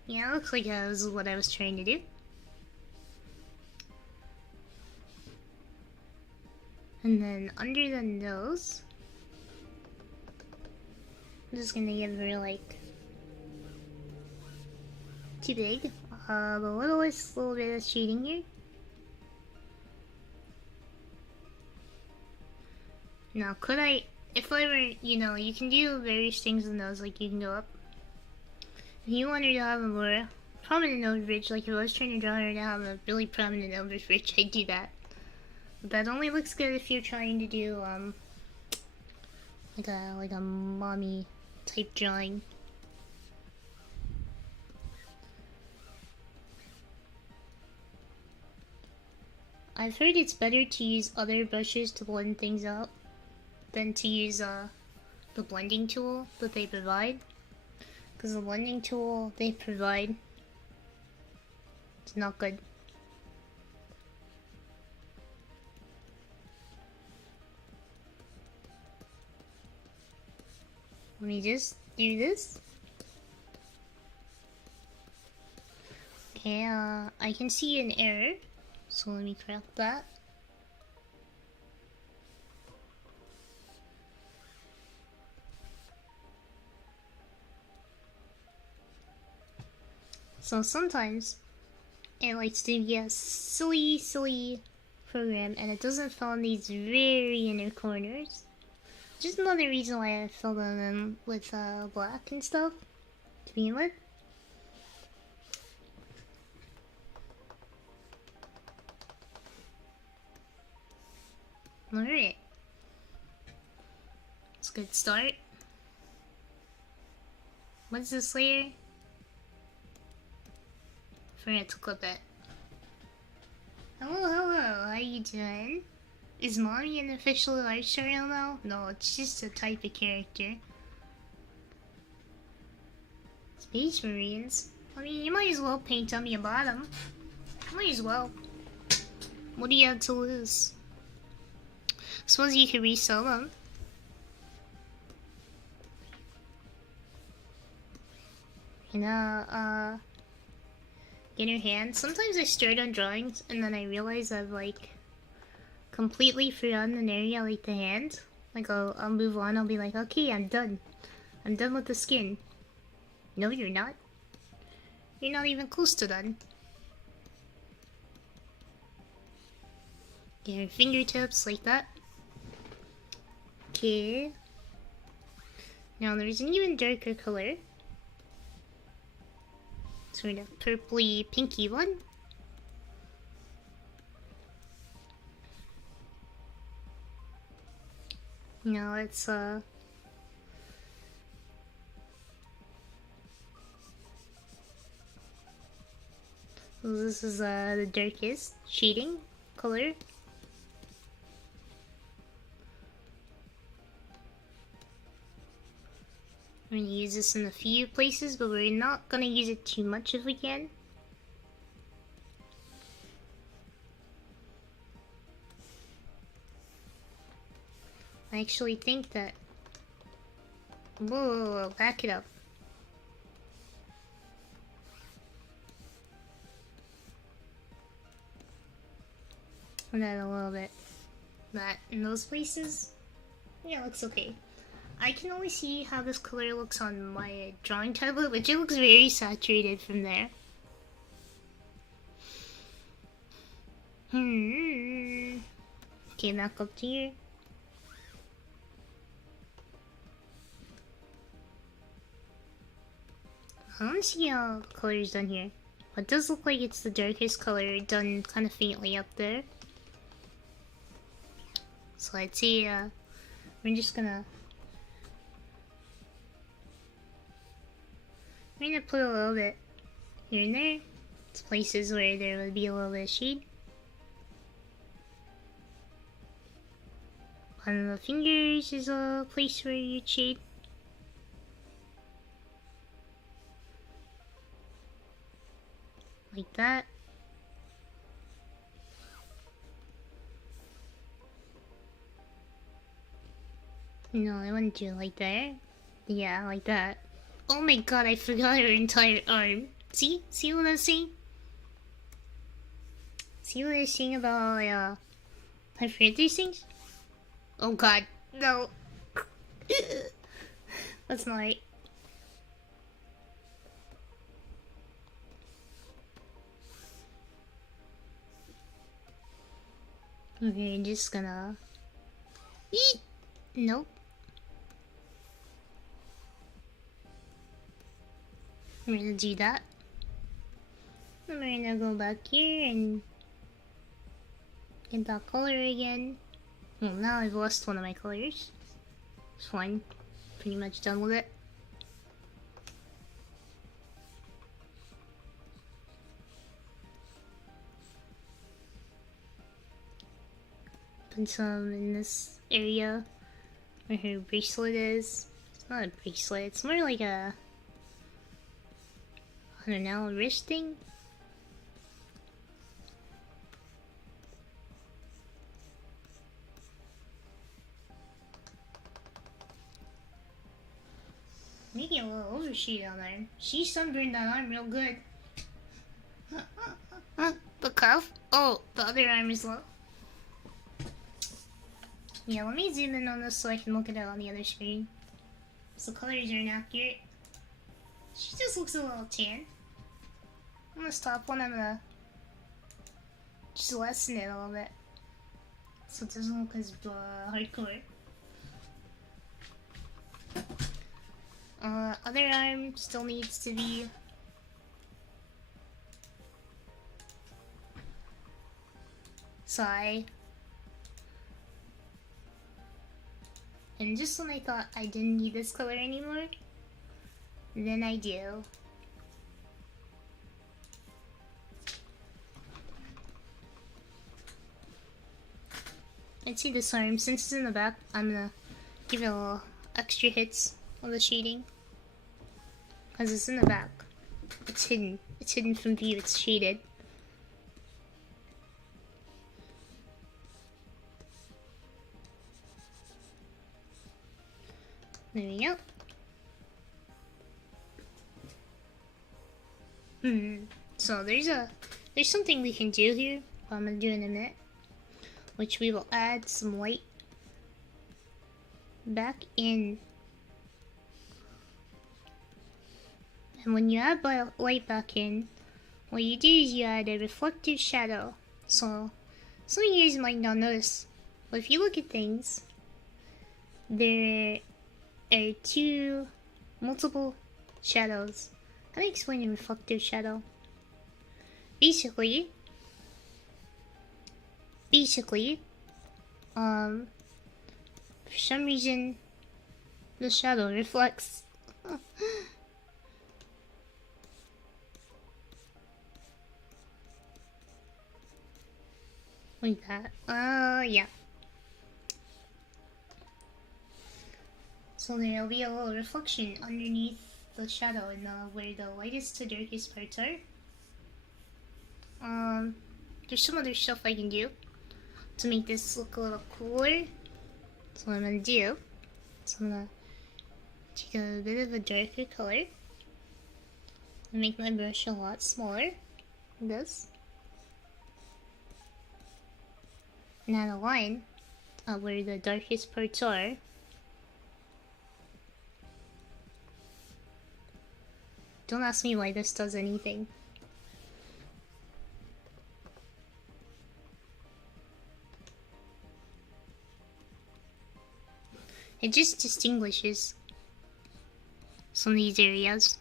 Yeah, it looks like that was what I was trying to do. And then under the nose, I'm just gonna give her like too big. A little bit of shading here. Now, could I, if I were, you know, you can do various things with the nose, like you can go up. If you wanted to have a more prominent nose bridge, like if I was trying to draw her to have a really prominent nose bridge, I'd do that. But that only looks good if you're trying to do, like a mommy type drawing. I've heard it's better to use other brushes to blend things out than to use the blending tool that they provide. Because the blending tool they provide is not good. Let me just do this. Okay, I can see an error. So let me correct that. So sometimes it likes to be a silly program and it doesn't fill in these very inner corners. Just another reason why I filled them in with black and stuff to begin with. Alright. It's a good start. What's this layer? Forgot to clip it. Hello, how you doing? Is Mommy an official art channel now? No, it's just a type of character. Space Marines? I mean, you might as well paint on your bottom. Might as well. What do you have to lose? Suppose you could resell them. You know, in your hand. Sometimes I start on drawings and then I realize I've like completely forgotten an area like the hand. Like I'll move on, I'll be like, okay, I'm done. I'm done with the skin. No, you're not. You're not even close to done. Get your fingertips like that. Okay. Now there's an even darker color. Sort of purpley pinky one. Now let's this is the darkest shading color. I'm gonna use this in a few places, but we're not gonna use it too much if we can. I actually think that... Whoa, back it up. That a little bit. That in those places, yeah, it looks okay. I can only see how this color looks on my drawing tablet, which it looks very saturated from there. Okay, back up to here. I want to see how the color is done here. It does look like it's the darkest color done kind of faintly up there. So I'd say we're just gonna... I'm gonna put a little bit here and there. It's places where there would be a little bit of shade. On the fingers is a place where you'd shade. Like that. No, I wouldn't do it like that. Yeah, like that. Oh my god, I forgot her entire arm. See? See what I'm saying? See what I'm saying about, I forget these things? Oh god, no. That's not right. Okay, I'm just gonna... Eat! Nope. I'm gonna do that. I'm gonna go back here and get that color again. Well, now I've lost one of my colors. It's fine. Pretty much done with it. Put some in this area where her bracelet is. It's not a bracelet, it's more like a... I don't know, a wrist thing? Maybe a little overshoot on there. She sunburned that arm real good. The cuff? Oh, the other arm is low. Yeah, let me zoom in on this so I can look at it on the other screen. So the colors are inaccurate. She just looks a little tan. On this top one, I'm gonna just lessen it a little bit so it doesn't look as hardcore. Other arm still needs to be Sigh. And just when I thought I didn't need this color anymore, then I do. I'd say this arm, since it's in the back, I'm gonna give it a little extra hits of the shading. Because it's in the back. It's hidden. It's hidden from view, it's shaded. There we go. So there's something we can do here. I'm gonna do in a minute, which we will add some light back in. And when you add light back in, what you do is you add a reflective shadow. So some of you guys might not notice, but if you look at things, there are multiple shadows. How do I explain a reflective shadow? Basically, for some reason, the shadow reflects. Like that. Yeah. So there'll be a little reflection underneath the shadow in where the lightest to darkest parts are. There's some other stuff I can do to make this look a little cooler. So what I'm gonna do is I'm gonna take a bit of a darker color and make my brush a lot smaller, like this. And add a line where the darkest parts are. Don't ask me why this does anything. It just distinguishes some of these areas.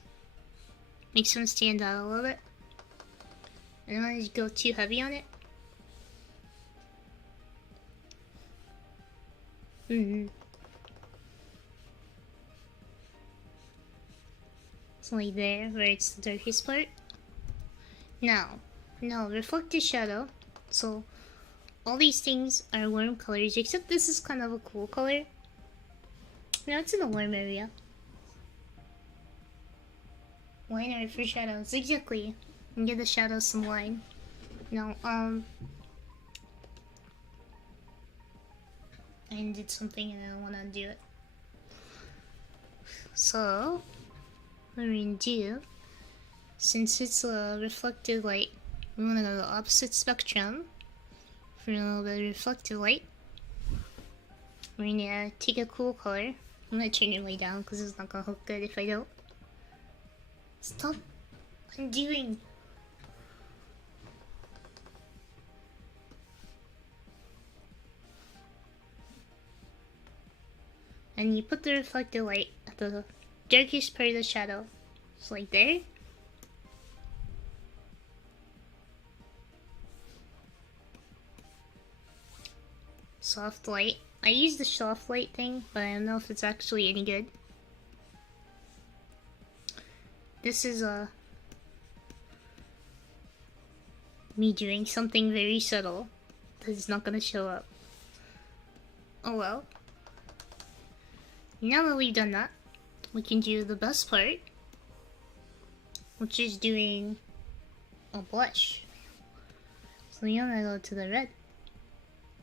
Makes them stand out a little bit. I don't want to go too heavy on it. So like there, where it's the darkest part. Now, reflective shadow. So all these things are warm colors, except this is kind of a cool color. Now it's in the warm area. Liner for shadows, exactly. And give the shadows some line. Now, I did something and I don't want to do it. So, what we're gonna do, since it's a reflective light, we want to go the opposite spectrum for a little bit of reflective light. We're gonna take a cool color. I'm gonna turn it way down because it's not gonna look good if I don't. Stop undoing. And you put the reflective light at the darkest part of the shadow. So like there. Soft light. I use the soft light thing, but I don't know if it's actually any good. This is me doing something very subtle that is not gonna show up. Oh well. Now that we've done that, we can do the best part, which is doing a blush. So you're gonna go to the red.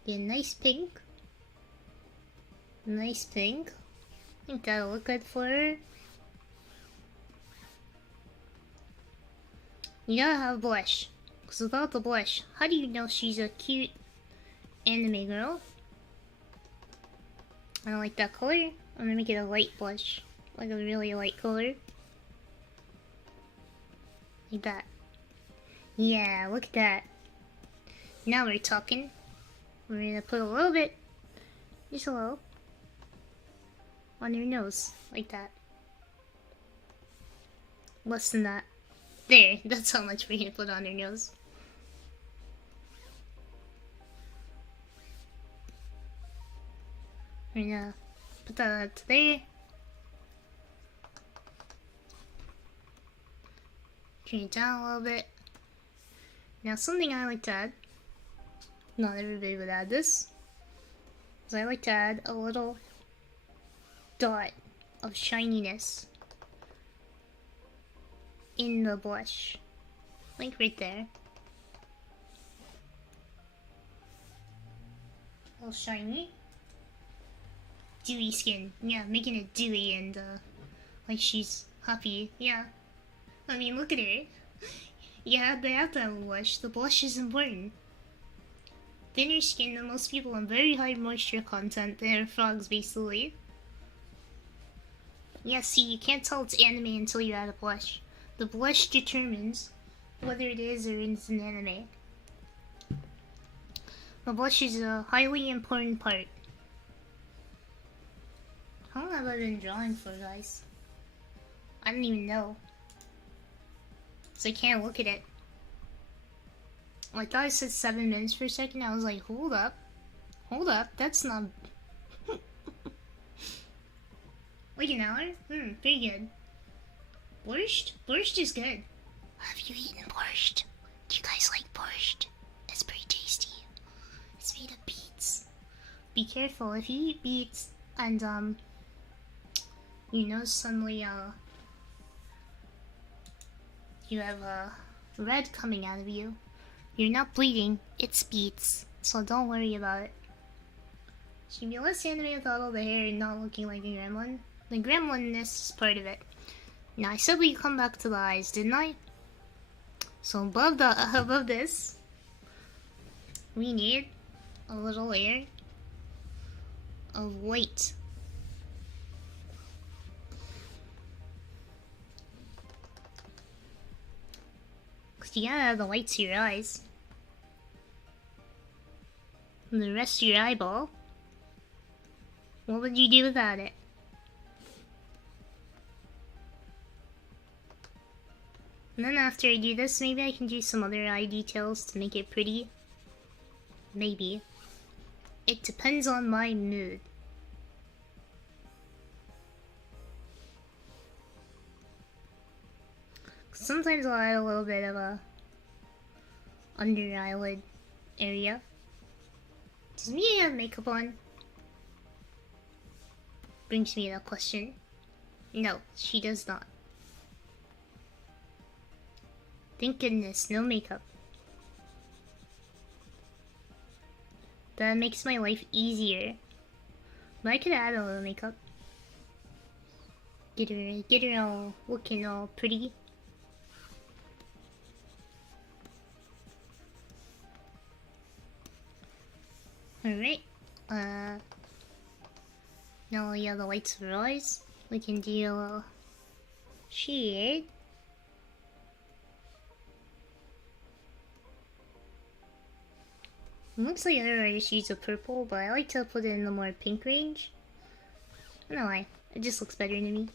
Get a nice pink. Nice pink. I think that'll look good for her. You gotta have blush. Because without the blush, how do you know she's a cute anime girl? I don't like that color. I'm gonna make it a light blush. Like a really light color. Like that. Yeah, look at that. Now we're talking. We're gonna put a little bit, just a little, on your nose. Like that. Less than that. There, that's how much we're gonna put on your nose. We're gonna put that up there. Turn it down a little bit. Now something I like to add, not everybody would add this, is I like to add a little dot of shininess in the blush. Like right there. A little shiny. dewy skin. Yeah, making it dewy and like she's happy. Yeah. I mean, look at her. Yeah, they have to have a blush. The blush is important. Thinner skin than most people and very high moisture content. They're frogs, basically. Yeah, see, you can't tell it's anime until you add a blush. The blush determines whether it is or isn't an anime. The blush is a highly important part. How long have I been drawing for, guys? I don't even know. So I can't look at it. I thought it said 7 minutes for a second. I was like, hold up. Hold up, that's not... Like an hour? Pretty good. Borscht? Borscht is good. Have you eaten borscht? Do you guys like borscht? It's pretty tasty. It's made of beets. Be careful, if you eat beets and you know suddenly you have red coming out of you. You're not bleeding, it's beets. So don't worry about it. Should be less anime without all the hair and not looking like a gremlin. The gremlinness is part of it. Now I said we'd come back to the eyes, didn't I? So above this, we need a little layer of white. Cause you gotta add the white to your eyes. And the rest of your eyeball. What would you do without it? And then after I do this, maybe I can do some other eye details to make it pretty. Maybe. It depends on my mood. Sometimes I'll add a little bit of a under eyelid area. Does Mia have makeup on? Brings me to that question. No, she does not. Thank goodness, no makeup. That makes my life easier. But I could add a little makeup. Get her all looking all pretty. Alright. Now we have the whites of our eyes. We can do a little shade. It looks like other artists use a purple, but I like to put it in the more pink range. I don't know why. It just looks better to me.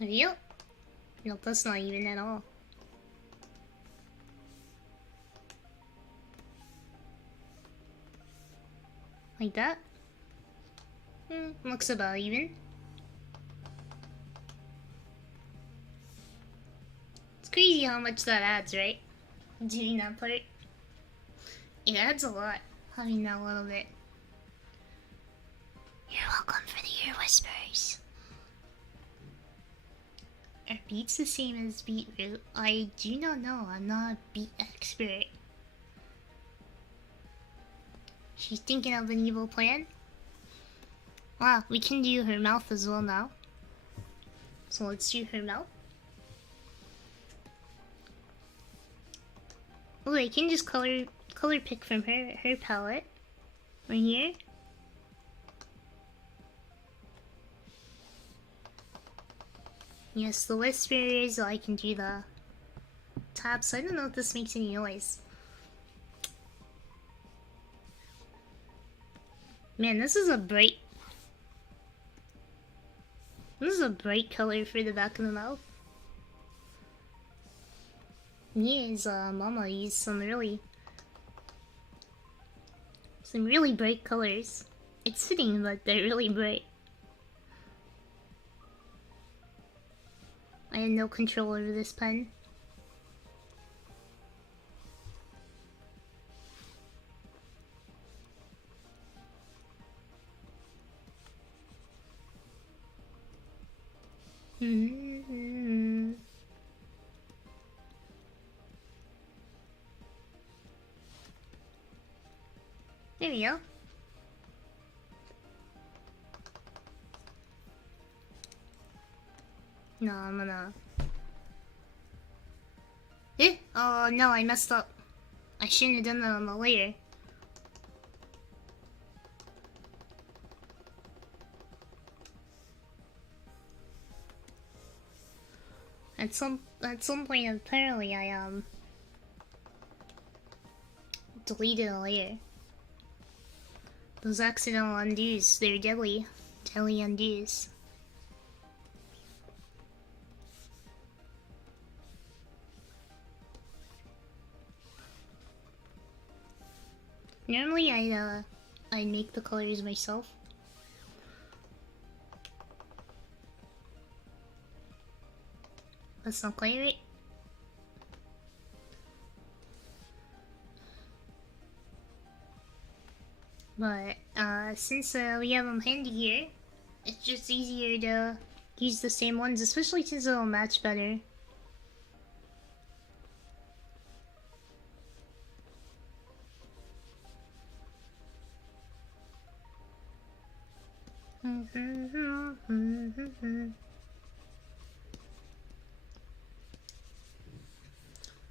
Yep. Nope, that's not even at all. Like that? Looks about even. It's crazy how much that adds, right? Doing that part. It adds a lot, having that little bit. You're welcome for the ear whispers. Are beets the same as beetroot? I do not know. I'm not a beet expert. She's thinking of an evil plan. Wow, we can do her mouth as well now. So let's do her mouth. Oh, I can just color pick from her palette. Right here. Yes, the whispers, I can do the taps. I don't know if this makes any noise. Man, this is a bright color for the back of the mouth. Yes, Mama used some really bright colors. It's fitting, but they're really bright. I had no control over this pen. Mm-hmm. There we go. No, I'm gonna... Eh? Oh no, I messed up. I shouldn't have done that on the layer. At some point apparently I deleted a layer. Those accidental undos, they're deadly. Deadly undos. Normally I make the colors myself. That's not quite right. But since we have them handy here, it's just easier to use the same ones, especially since it'll match better.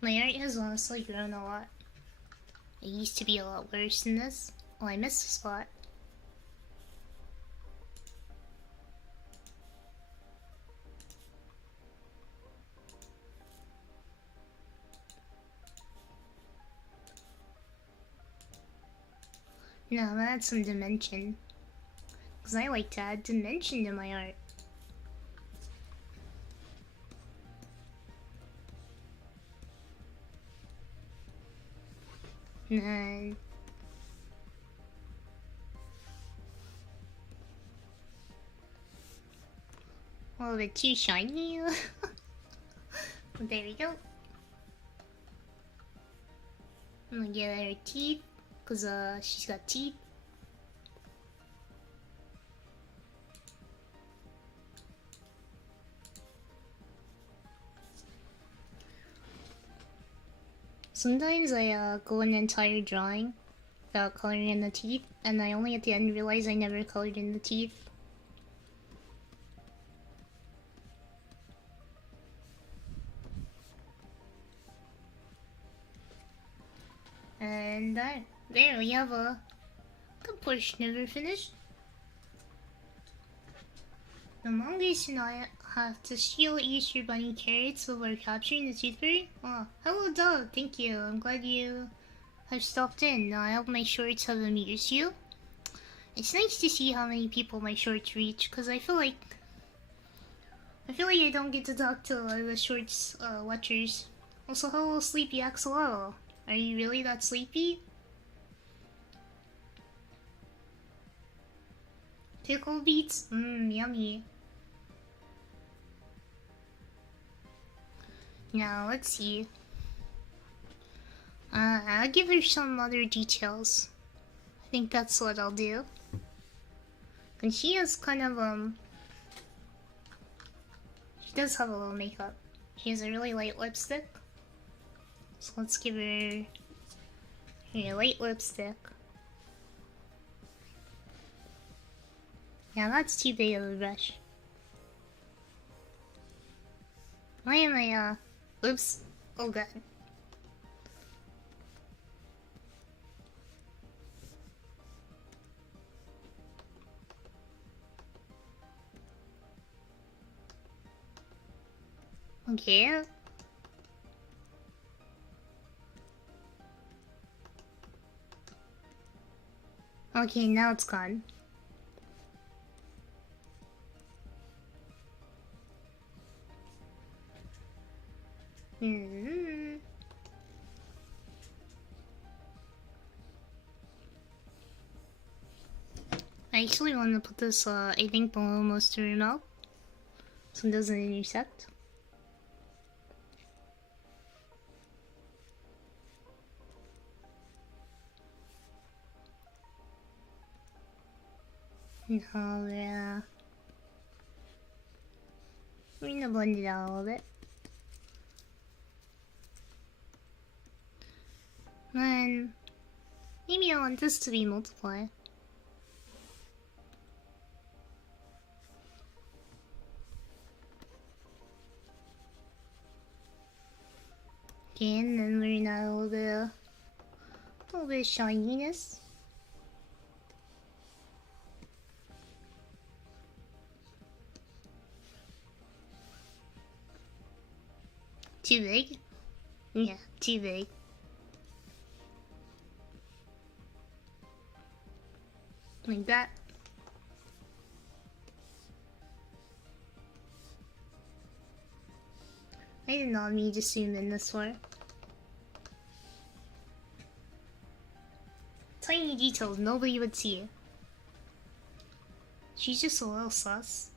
My art has honestly grown a lot. It used to be a lot worse than this. Oh, I missed a spot. No, I'm gonna add some dimension. Because I like to add dimension to my art. And a little bit too shiny. But there we go. I'm gonna get her teeth, because she's got teeth. Sometimes I go an entire drawing without coloring in the teeth, and I only at the end realize I never colored in the teeth. And there we have a good portion of it finished. The mongoose and I have to steal Easter Bunny carrots before capturing the tooth fairy. Oh, hello dog, thank you. I'm glad you have stopped in. I hope my shorts have amused you. It's nice to see how many people my shorts reach, because I feel like I don't get to talk to a lot of the shorts watchers. Also, hello Sleepy Axolotl. Are you really that sleepy? Pickle beets? Mmm, yummy. Now, let's see. I'll give her some other details. I think that's what I'll do. And she has kind of, she does have a little makeup. She has a really light lipstick. So let's give her a light lipstick. Yeah, that's too big of a brush. Why am I, oops. Oh god. Okay. Okay, now it's gone. I actually want to put this, I think below most of her mouth, so it doesn't intersect. No, yeah. I'm gonna blend it out a little bit. Then maybe I want this to be multiply. Okay, and then we're gonna add a little bit of shininess. Too big? Yeah, too big. Like that. I did not need to zoom in this far. Tiny details nobody would see. She's just a little sus.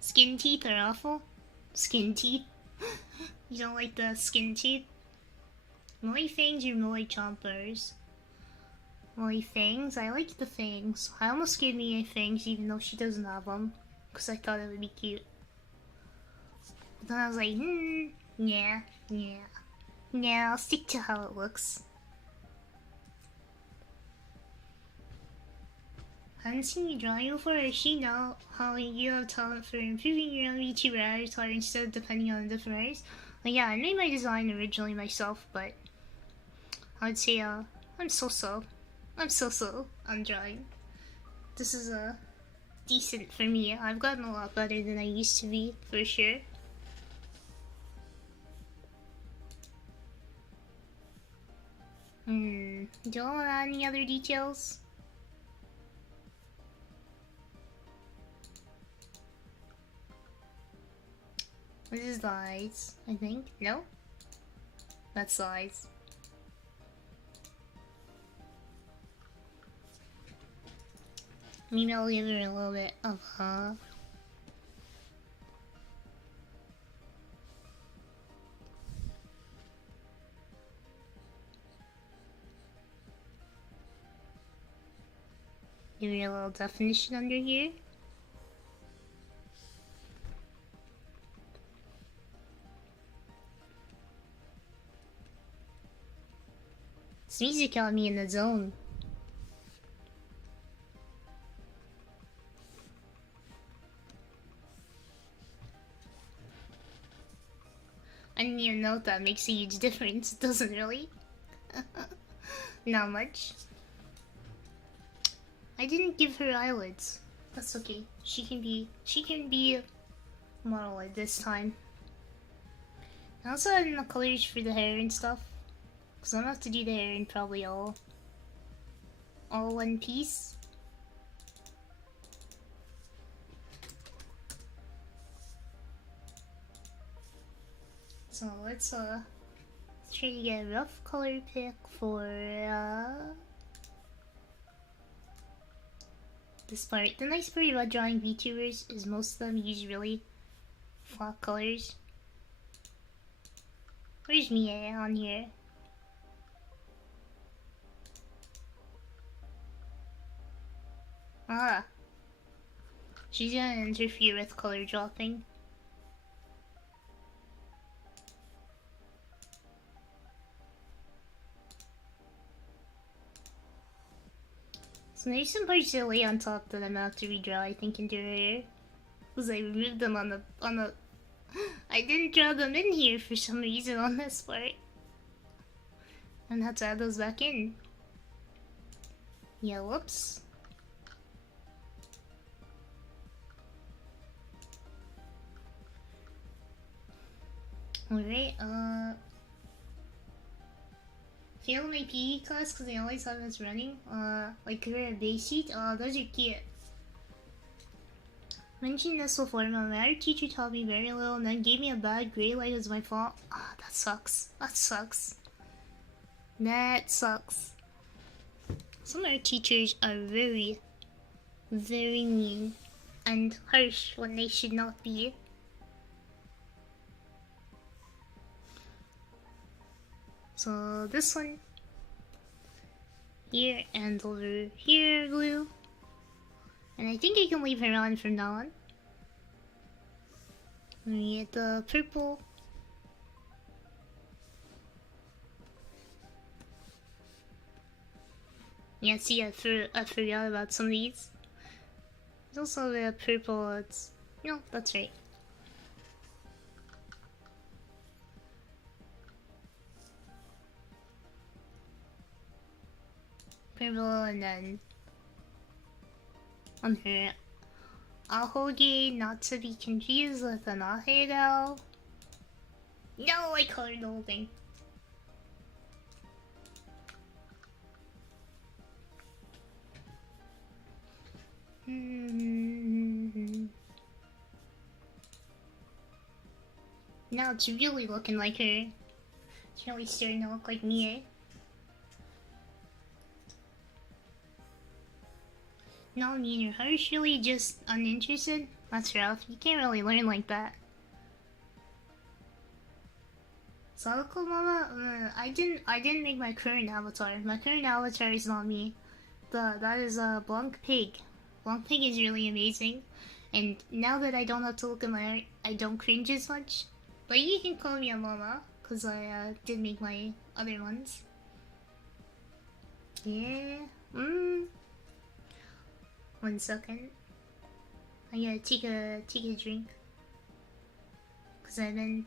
Skin teeth are awful. Skin teeth? You don't like the skin teeth? Molly fangs or molly chompers? Molly fangs? I like the fangs. I almost gave me fangs even though she doesn't have them. Because I thought it would be cute. But then I was like, yeah. Yeah, I'll stick to how it looks. I haven't seen you drawing before. I actually know how you have talent for improving your own VTuber avatar instead of depending on different artists. Like, yeah, I made my design originally myself, but I would say I'm so-so. I'm so-so on drawing. This is decent for me. I've gotten a lot better than I used to be, for sure. Do you want to add any other details? This is the eyes, I think. No? That's the eyes. Maybe I'll give her a little bit of give her a little definition under here. This music got me in the zone. I didn't even know if that makes a huge difference. It doesn't really. Not much. I didn't give her eyelids. That's okay. She can be a model at this time. I also added the colors for the hair and stuff. Cause I'm gonna have to do the hair in probably all one piece. So let's try to get a rough color pick for this part. The nice part about drawing VTubers is most of them use really flat colors. Where's Mia on here? Ah, she's gonna interfere with color dropping. So there's some parts that lay on top that I'm gonna have to redraw, I think, into her hair. Because I removed them on the I didn't draw them in here for some reason on this part. I'm gonna have to add those back in. Yeah, whoops. Alright, failed my PE class because I always thought it was running. Like career base sheet. Those are cute. Mentioned this before, my art teacher taught me very little and then gave me a bad grade like it was my fault. Ah, that sucks. That sucks. That sucks. Some art teachers are very, very mean and harsh when they should not be. So this one here and over here glue, and I think I can leave her on from now on. Let me get the purple. Yeah, see, I forgot about some of these. There's also the purple. It's no, that's right. Purple, and then on her ahoge, not to be confused with an ahegao. No, I colored the whole thing. Now it's really looking like her. It's really starting to look like me. No, me and your heart's really just uninterested. That's rough. You can't really learn like that. Sadako Mama, I didn't make my current avatar. My current avatar is not me. That is a Blanc Pig. Blanc Pig is really amazing. And now that I don't have to look at my art, I don't cringe as much. But you can call me a mama, because I did make my other ones. Yeah. 1 second. I gotta take a drink. Because I've been...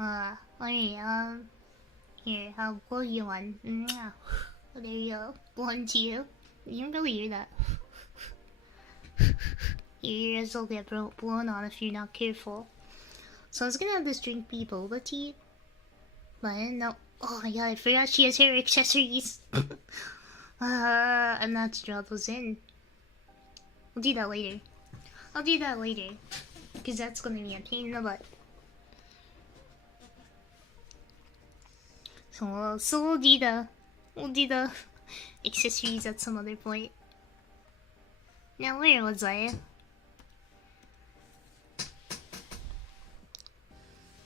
okay, here, I'll blow you one. There you go. Blown to you. You can really hear that. Your ears will get blown on if you're not careful. So I was gonna have this drink be boba tea. But I didn't know. Oh my god, I forgot she has hair accessories. I'm not to draw those in. We'll do that later. I'll do that later. Because that's gonna be a pain in the butt. So we'll do the accessories at some other point. Now where was I?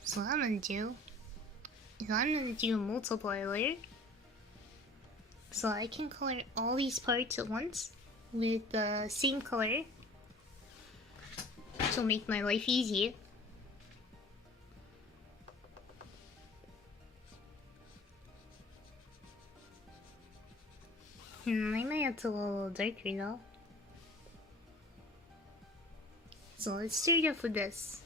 So what I'm gonna do is I'm gonna do a multiply layer. So I can color all these parts at once with the same color. Which will make my life easier. I might have to go a little darker though. So let's start off with this.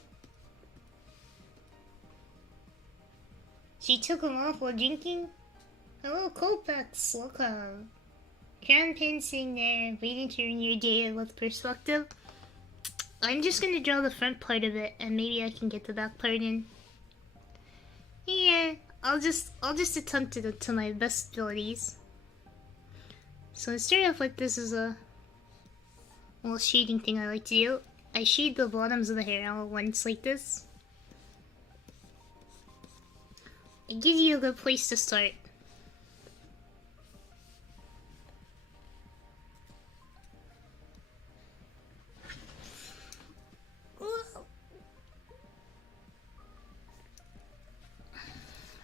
She took them off while drinking? Hello, Copex, welcome. Crown pin sitting there, waiting to ruin your day with perspective. I'm just gonna draw the front part of it, and maybe I can get the back part in. Yeah, I'll just attempt it to my best abilities. So to start off with, this is a little shading thing I like to do. I shade the bottoms of the hair all at once like this. It gives you a good place to start.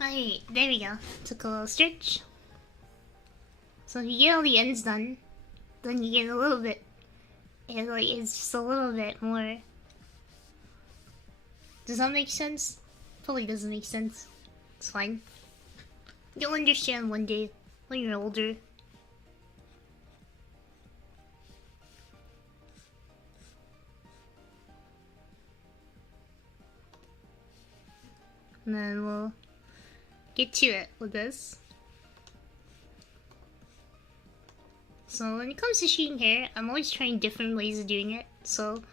Alright, there we go. Took a little stretch. So if you get all the ends done, then you get a little bit. It's just a little bit more. Does that make sense? Probably doesn't make sense. It's fine. You'll understand one day when you're older. And then we'll get to it with this. So when it comes to shading hair, I'm always trying different ways of doing it. So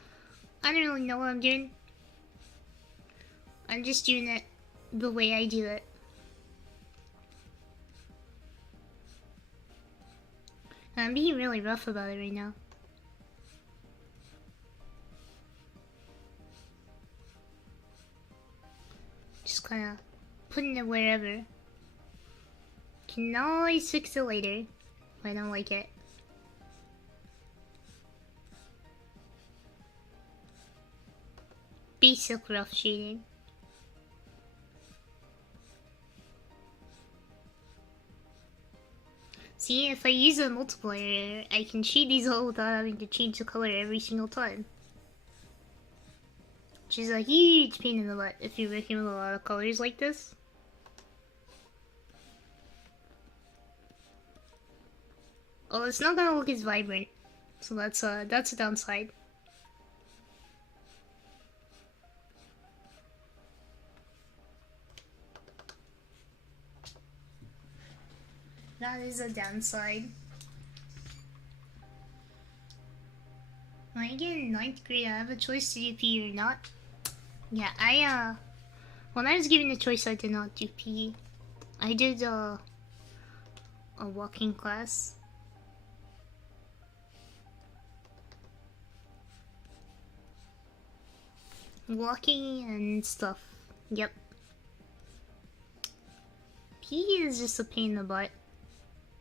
I don't really know what I'm doing. I'm just doing it the way I do it. And I'm being really rough about it right now. Just kind of putting it wherever. Can always fix it later if I don't like it. Basic rough shading. See, if I use a multiplier, I can cheat these all without having to change the color every single time. Which is a huge pain in the butt if you're working with a lot of colors like this. Oh, it's not gonna look as vibrant, so that's a downside. That is a downside. When I get in 9th grade, I have a choice to do PE or not. Yeah, when I was given the choice, I did not do PE. I did a walking class. Walking and stuff. Yep. PE is just a pain in the butt.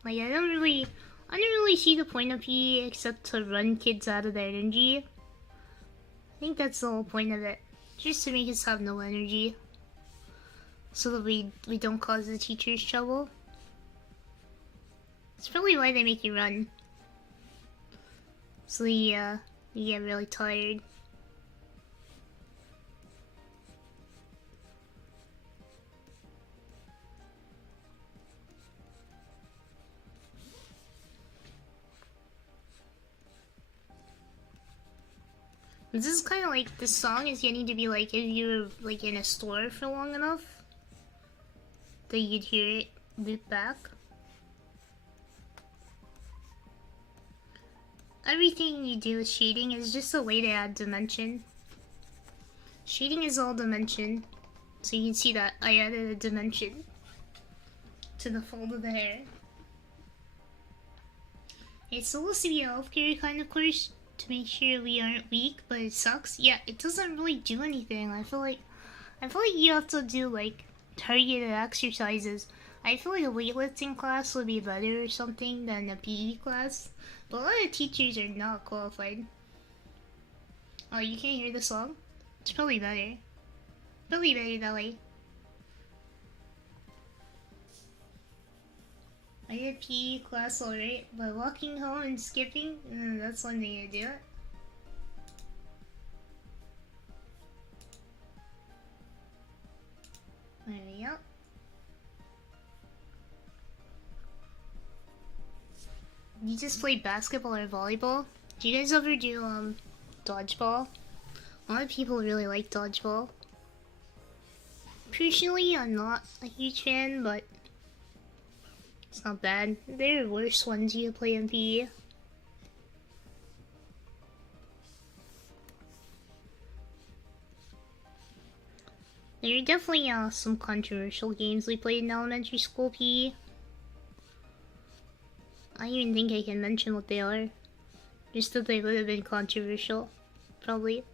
Like, I don't really see the point of PE except to run kids out of their energy. I think that's the whole point of it. Just to make us have no energy. So that we don't cause the teachers trouble. It's probably why they make you run. So you get really tired. This is kind of like, this song is getting to be like if you were like in a store for long enough that you'd hear it loop back. Everything you do with shading is just a way to add dimension. Shading is all dimension, so you can see that I added a dimension to the fold of the hair. It's supposed to be a healthcare kind of course, to make sure we aren't weak, but it sucks. Yeah, it doesn't really do anything. I feel like you have to do like targeted exercises. I feel like a weightlifting class would be better or something than a PE class, but a lot of teachers are not qualified. Oh, you can't hear the song? It's probably better. Probably better that way. I did PE class alright, but walking home and skipping, that's one thing I do. There we go. You just play basketball or volleyball? Do you guys ever do dodgeball? A lot of people really like dodgeball. Personally, I'm not a huge fan, but it's not bad. There are worse ones you play in PE. There are definitely some controversial games we played in elementary school PE. I don't even think I can mention what they are. Just that they would have been controversial. Probably.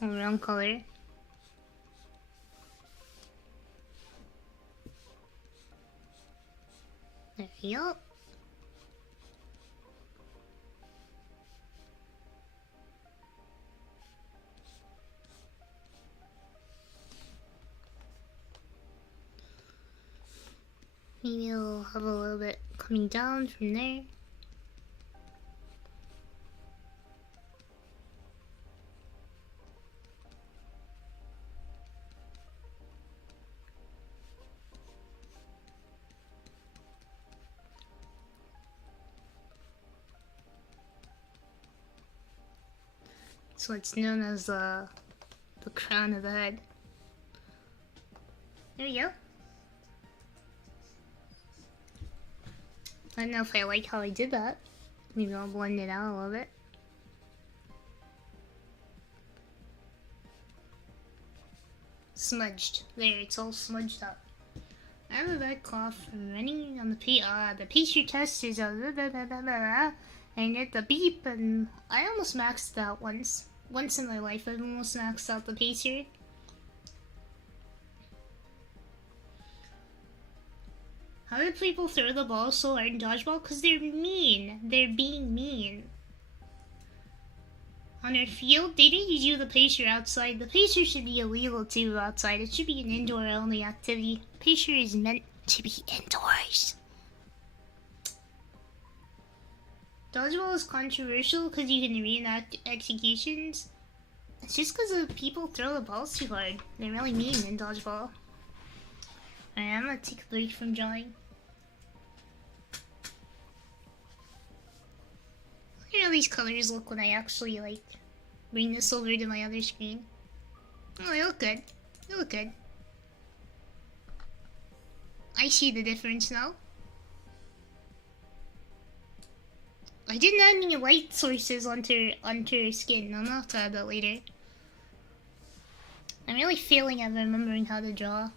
Oh, wrong color. There we go. Maybe we'll have a little bit coming down from there. So it's known as the crown of the head. There we go. I don't know if I like how I did that. Maybe I'll blend it out a little bit. Smudged. There, it's all smudged up. I have a bad cough running on the pastry test is a and get the beep, and I almost maxed it out once. Once in my life, I've almost maxed out the pastry. How do people throw the ball so hard in dodgeball? Because they're mean. They're being mean. On our field, they didn't do the pacer outside. The pacer should be illegal too outside. It should be an indoor-only activity. Pacer is meant to be indoors. Dodgeball is controversial because you can reenact executions. It's just because people throw the balls too hard. They're really mean in dodgeball. Alright, I'm gonna take a break from drawing. Look at how these colors look when I actually, like, bring this over to my other screen. Oh, they look good. They look good. I see the difference now. I didn't add any light sources onto her skin. I'm gonna have to add that later. I'm really failing at remembering how to draw.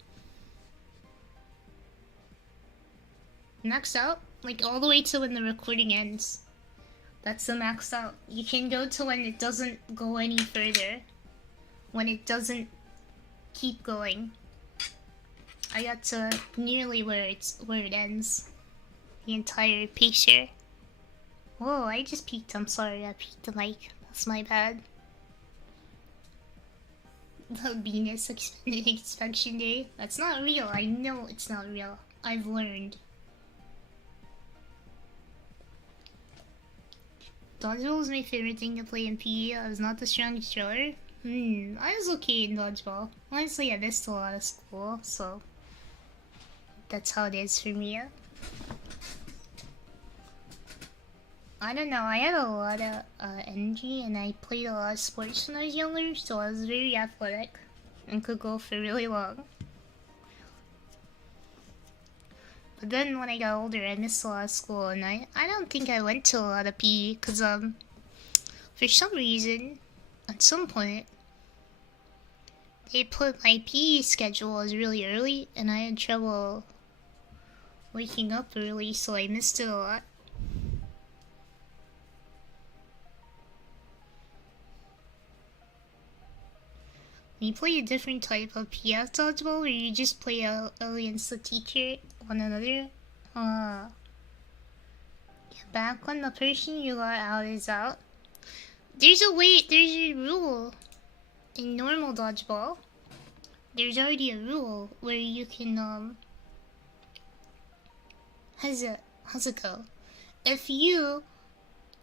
Maxed out? Like all the way to when the recording ends. That's the maxed out. You can go to when it doesn't go any further. When it doesn't keep going. I got to nearly where it ends. The entire picture. Whoa, I just peeked. I'm sorry, I peeked the mic. That's my bad. The Venus Inspection Day. That's not real. I know it's not real. I've learned. Dodgeball was my favorite thing to play in PE. I was not the strongest drawer. I was okay in dodgeball. Honestly, I missed a lot of school, so that's how it is for me. I don't know, I had a lot of energy and I played a lot of sports when I was younger, so I was very athletic and could go for really long. But then when I got older, I missed a lot of school and I don't think I went to a lot of PE because for some reason, at some point, they put my PE schedule as really early and I had trouble waking up early, so I missed it a lot. You play a different type of PS dodgeball where you just play against the teacher, one another. Yeah, back when the person you got out is out. There's a rule in normal dodgeball. There's already a rule where you can how's it go? If you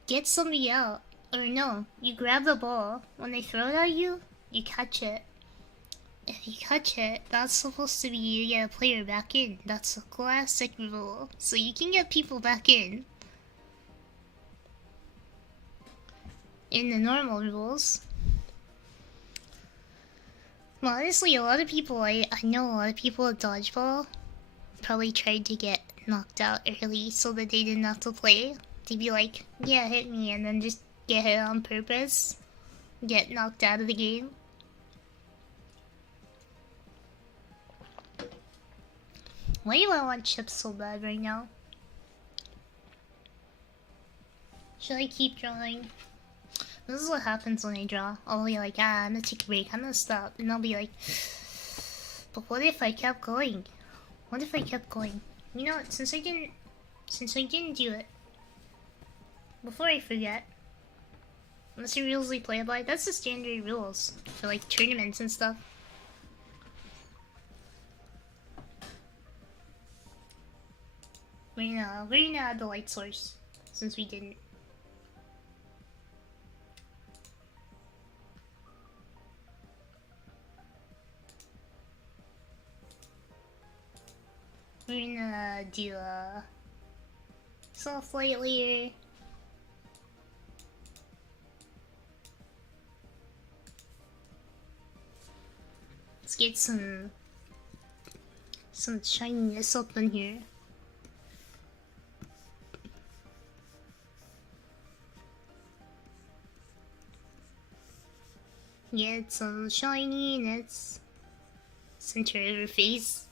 get somebody out, or no, you grab the ball, when they throw it at you, you catch it. If you catch it, that's supposed to be you get a player back in. That's a classic rule. So you can get people back in the normal rules. Well, honestly, a lot of people, I know a lot of people at dodgeball probably tried to get knocked out early so that they didn't have to play. They'd be like, yeah, hit me, and then just get hit on purpose. Get knocked out of the game. Why do I want chips so bad right now? Should I keep drawing? This is what happens when I draw. I'll be like, I'm gonna take a break, I'm gonna stop. And I'll be like, but what if I kept going? What if I kept going? You know what, since I didn't do it, before I forget, unless the rules we play by, that's the standard rules for like tournaments and stuff. We're gonna add the light source, since we didn't. We're gonna do a soft light layer. Let's get some shininess up in here. Get some shininess. Center of her face.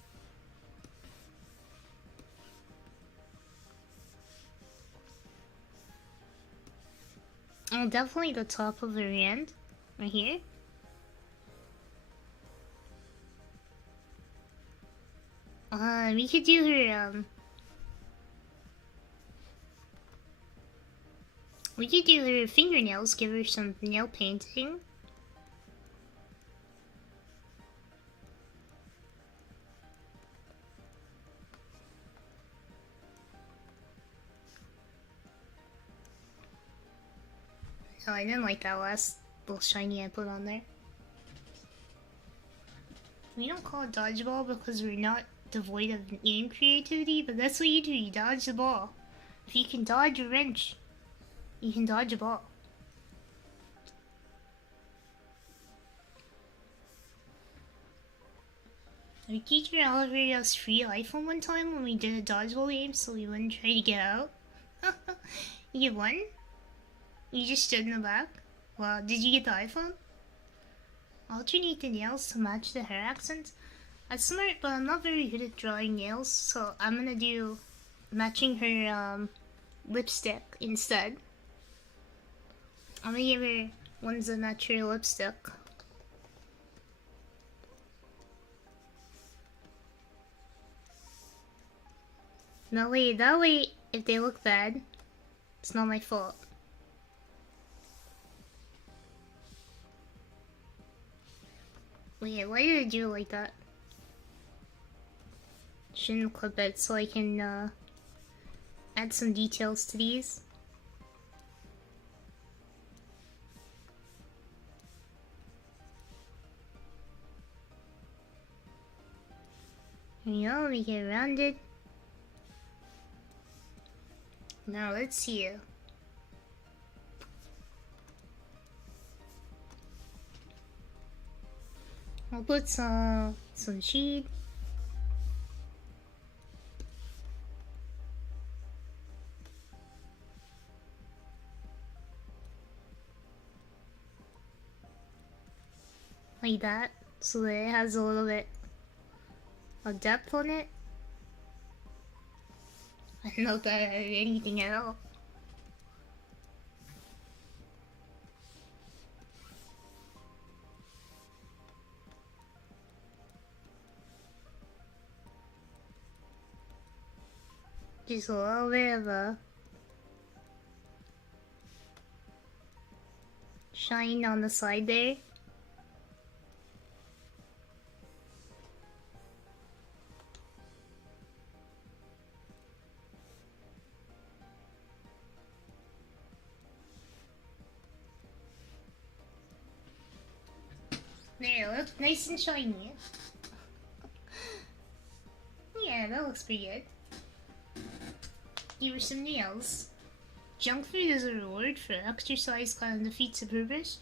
Oh, definitely the top of her hand. Right here. We could do her We could do her fingernails, give her some nail painting. Oh, I didn't like that last little shiny I put on there. We don't call it dodgeball because we're not devoid of game creativity, but that's what you do, you dodge the ball. If you can dodge a wrench, you can dodge a ball. Our teacher allocated us free iPhone one time when we did a dodgeball game so we wouldn't try to get out. You won? You just stood in the back? Well, did you get the iPhone? Alternate the nails to match the hair accent. That's smart, but I'm not very good at drawing nails, so I'm gonna do matching her lipstick instead. I'm gonna give her ones that match her lipstick. That way, if they look bad, it's not my fault. Wait, why did I do it like that? Shouldn't clip it so I can add some details to these. There you go, make it rounded. Now let's see. I'll put some shade. Like that, so that it has a little bit of depth on it. I don't know if that had anything at all. Just a little bit of a shine on the side there. There, it looks nice and shiny. Yeah, that looks pretty good. Give her some nails. Junk food is a reward for exercise kind of defeats the purpose,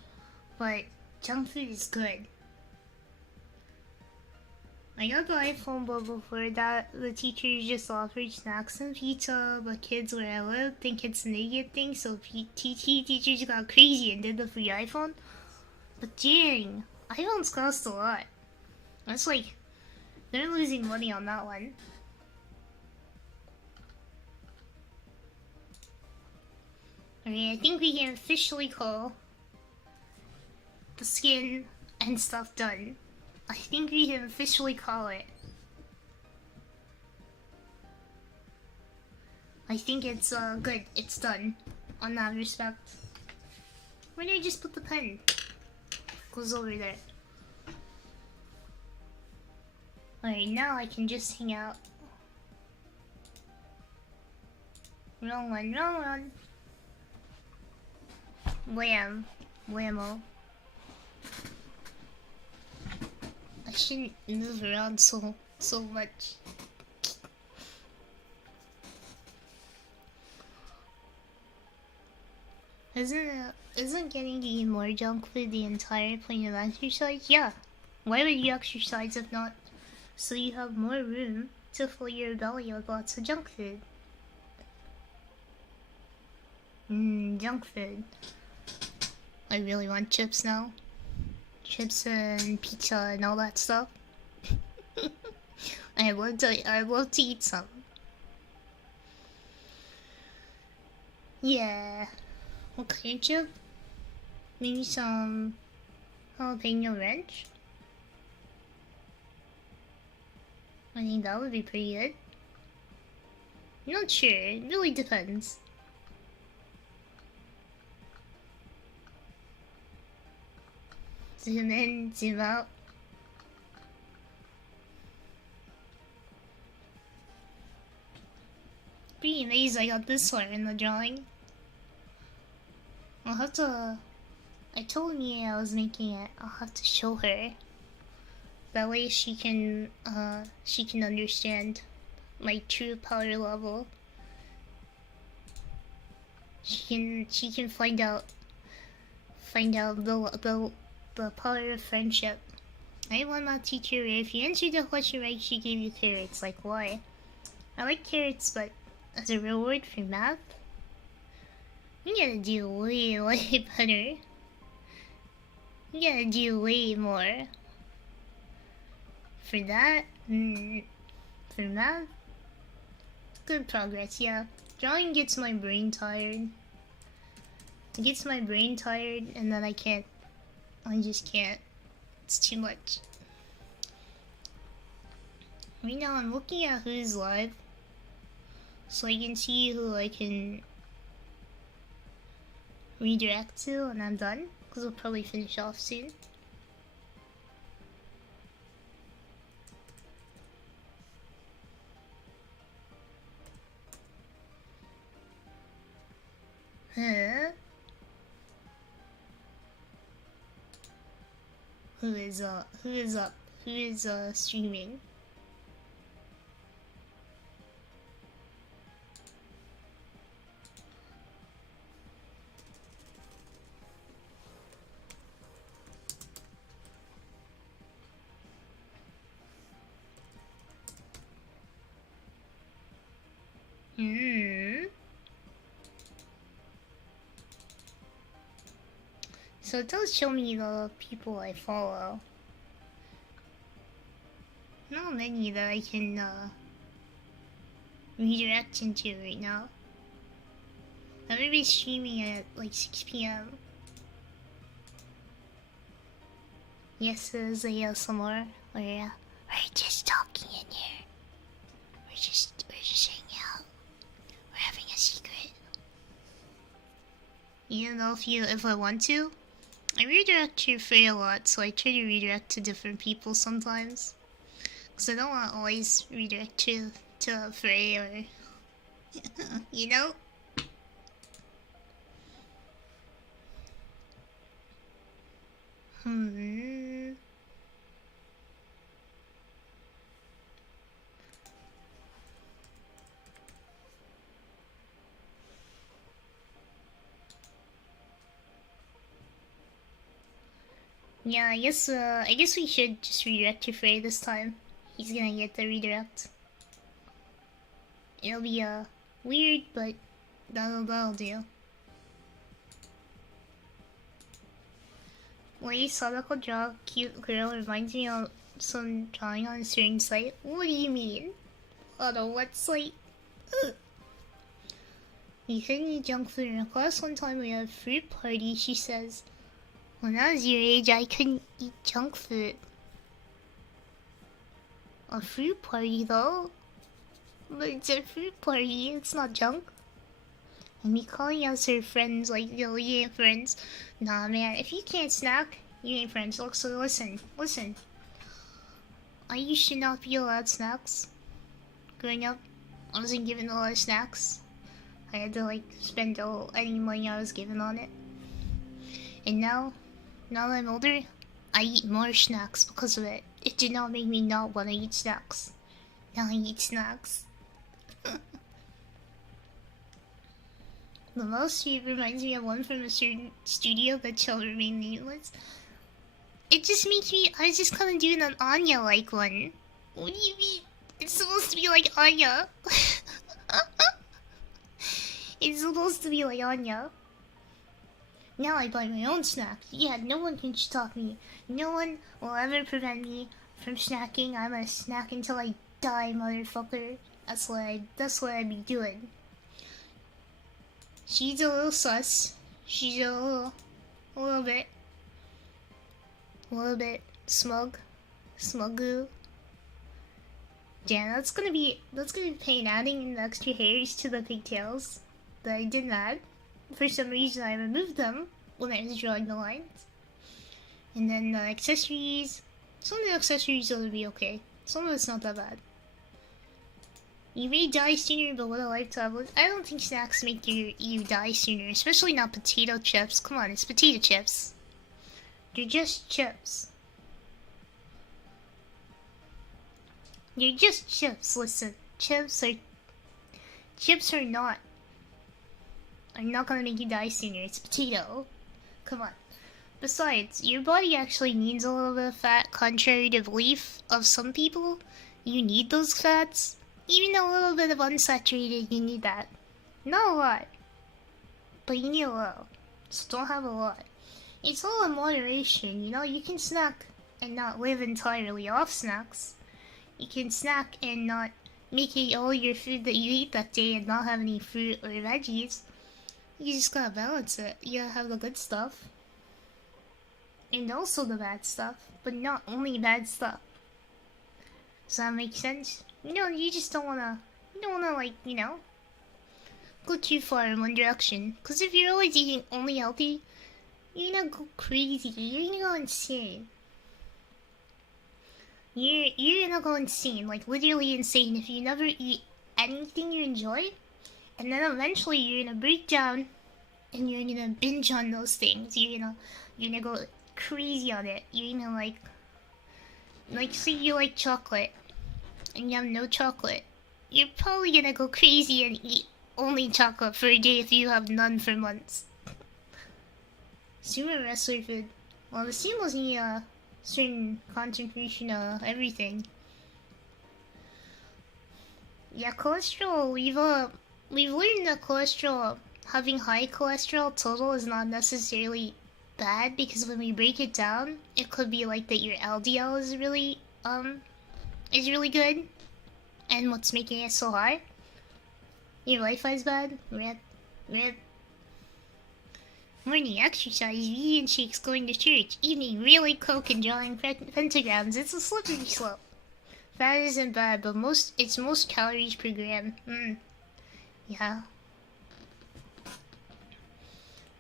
but junk food is good. I got the iPhone, but before that, the teachers just offered snacks and pizza, but kids where I live think it's a negative thing, so teachers got crazy and did the free iPhone. But dang, iPhones cost a lot. That's like, they're losing money on that one. Alright, I think we can officially call the skin and stuff done. I think we can officially call it. I think it's good. It's done on that respect. Where did I just put the pen? Goes over there. Alright, now I can just hang out. Wrong one, wrong one. Wham. Whammo. I shouldn't move around so much. Isn't getting to eat more junk food the entire point of exercise? Yeah. Why would you exercise if not so you have more room to fill your belly with lots of junk food? Junk food. I really want chips now. Chips and pizza and all that stuff. I love to eat some. Yeah. What kind of chip? Maybe some jalapeno ranch? I think that would be pretty good. I'm not sure, it really depends. Zoom in, zoom out. Pretty amazed I got this far in the drawing. I'll have to... I told Mia I was making it. I'll have to show her. That way she can understand my true power level. She can find out the power of friendship. I am one math teacher where if you answered the question right, she gave you carrots. Like, why? I like carrots, but as a reward for math, you gotta do way, way better. You gotta do way more. For that, for math, good progress, yeah. Drawing gets my brain tired. It gets my brain tired, and then I just can't. It's too much. Right now I'm looking at who's live, so I can see who I can redirect to when I'm done, because I'll probably finish off soon. Huh? Who is streaming? So it does show me the people I follow. Not many that I can redirect into right now. I'm gonna be streaming at like 6 PM. Yes, there's a ASMR where we're just talking in here. We're just hanging out. We're having a secret. You don't know if I want to? I redirect to Frey a lot, so I try to redirect to different people sometimes. Because I don't want to always redirect to Frey or... you know? Yeah, I guess we should just redirect to Frey this time. He's gonna get the redirect. It'll be weird, but that'll do. Wait, Sadako draw cute girl reminds me of some drawing on a certain site. What do you mean? On a what site? We couldn't eat junk food in class. One time we had a fruit party. She says, when I was your age, I couldn't eat junk food. A fruit party though? But it's a fruit party, it's not junk. And me calling us her friends like, yo, you ain't friends. Nah man, if you can't snack, you ain't friends. Look, so listen. I used to not be allowed snacks. Growing up, I wasn't given a lot of snacks. I had to like spend any money I was given on it. And now that I'm older, I eat more snacks because of it. It did not make me not want to eat snacks. Now I eat snacks. The most reminds me of one from a certain studio that shall remain nameless. It just makes me... I was just kind of doing an Anya-like one. What do you mean? It's supposed to be like Anya. It's supposed to be like Anya. Now I buy my own snack. Yeah, no one can stop me. No one will ever prevent me from snacking. I'm gonna snack until I die, motherfucker. That's what I be doing. She's a little sus. She's a little bit smug. Smuggle. Yeah, that's gonna be pain adding in the extra hairs to the pigtails that I didn't add. For some reason I removed them when I was drawing the lines. And then the accessories. Some of the accessories will be okay. Some of it's not that bad. You may die sooner, but what a lifetime. I don't think snacks make you die sooner, especially not potato chips. Come on, it's potato chips. They're just chips. They're just chips. Listen, chips are not. I'm not gonna make you die sooner. It's potato. Come on. Besides, your body actually needs a little bit of fat, contrary to belief of some people. You need those fats. Even a little bit of unsaturated, you need that. Not a lot. But you need a little. So don't have a lot. It's all in moderation, you know? You can snack and not live entirely off snacks. You can snack and not make it all your food that you eat that day and not have any fruit or veggies. You just gotta balance it. You gotta have the good stuff. And also the bad stuff. But not only bad stuff. Does that make sense? You know, you just don't wanna, like, you know, go too far in one direction. Because if you're always eating only healthy, you're gonna go crazy. You're gonna go insane. You're gonna go insane, like literally insane, if you never eat anything you enjoy. And then eventually you're gonna break down and you're gonna binge on those things. You're gonna go crazy on it. You're gonna like say you like chocolate and you have no chocolate, you're probably gonna go crazy and eat only chocolate for a day if you have none for months. Sumo wrestler food. Well, the sumos need a certain concentration of everything. Yeah, cholesterol. We've learned that cholesterol, having high cholesterol total, is not necessarily bad, because when we break it down, it could be like that your LDL is really good, and what's making it so high. Your Wi-Fi's bad. Rip. Morning exercise, vegan shakes, going to church. Evening, really coke and drawing pentagrams. It's a slippery slope. Fat isn't bad, but it's most calories per gram. Yeah.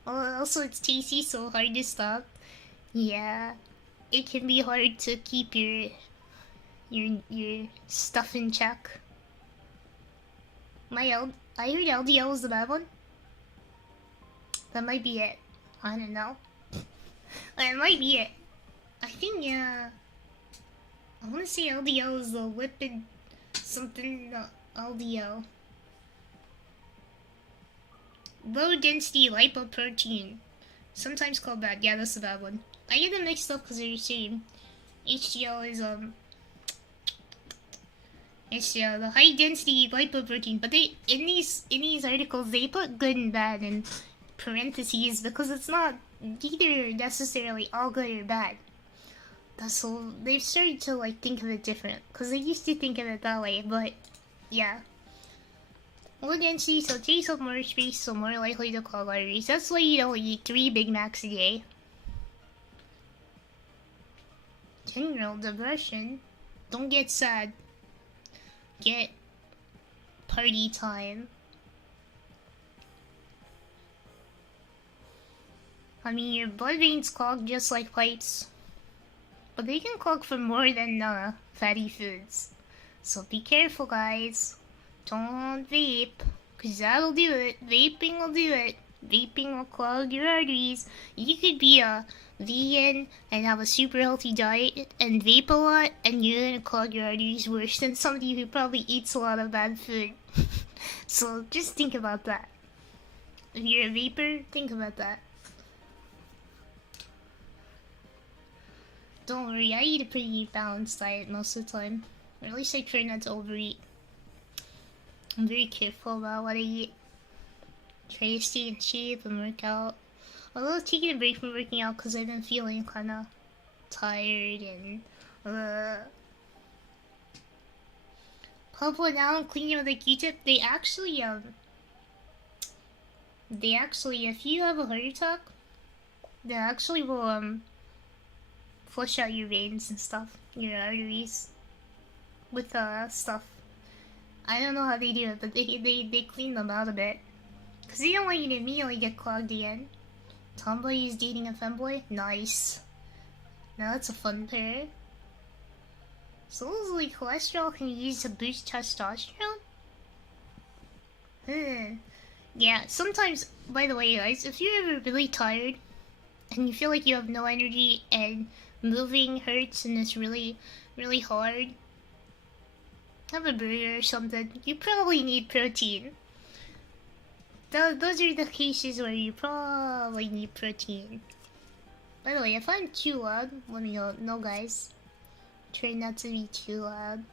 Also, it's tasty, so hard to stop. Yeah. It can be hard to keep your stuff in check. I heard LDL was the bad one. That might be it. I don't know. That might be it. I think, yeah. I want to say LDL is the lipid something, LDL. Low density lipoprotein. Sometimes called bad. Yeah, that's the bad one. I get them mixed up because they're the same. HDL is, it's the high density lipoprotein, but they in these articles they put good and bad in parentheses because it's not either necessarily all good or bad. So they've started to like think of it different, because they used to think of it that way, but yeah. Low density, so it takes up more space, so more likely to clog arteries. That's why you don't eat 3 Big Macs a day. General depression. Don't get sad. Get party time. I mean, your blood veins clog just like pipes, but they can clog for more than fatty foods. So be careful, guys. Don't vape, because that'll do it. Vaping will do it. Vaping will clog your arteries. You could be a vegan and have a super healthy diet and vape a lot, and you're gonna clog your arteries worse than somebody who probably eats a lot of bad food. So just think about that. If you're a vapor, think about that. Don't worry, I eat a pretty balanced diet most of the time. Or at least I try not to overeat. I'm very careful about what I eat. Try to stay in shape and work out. Although taking a break from working out because I've been feeling kind of tired and Papa now I'm cleaning with a Q-tip. They actually if you have a heart attack, they actually will flush out your veins and stuff, your arteries with stuff. I don't know how they do it, but they clean them out a bit, because they don't want you to immediately get clogged again. Tomboy is dating a femboy? Nice. Now that's a fun pair. Supposedly cholesterol can be used to boost testosterone? Yeah, sometimes, by the way guys, if you're ever really tired and you feel like you have no energy and moving hurts and it's really, really hard, have a burger or something. You probably need protein. Those are the cases where you probably need protein. By the way, if I'm too loud, let me know. No, guys. Try not to be too loud.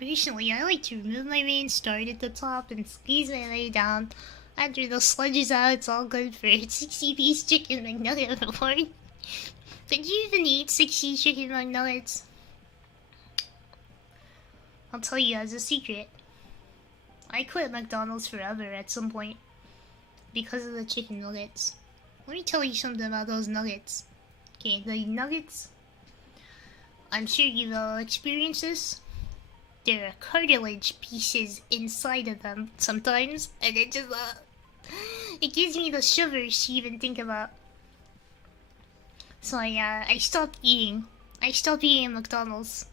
Recently, I like to remove my main start at the top and squeeze my way down. After the sludge is out, it's all good for 60-piece chicken McNugget reward. Did you even eat 60 chicken McNuggets? I'll tell you as a secret. I quit McDonald's forever at some point because of the chicken nuggets. Let me tell you something about those nuggets. Okay, the nuggets, I'm sure you've all experienced this. There are cartilage pieces inside of them sometimes, and it just it gives me the shivers to even think about. So I stopped eating. I stopped eating at McDonald's,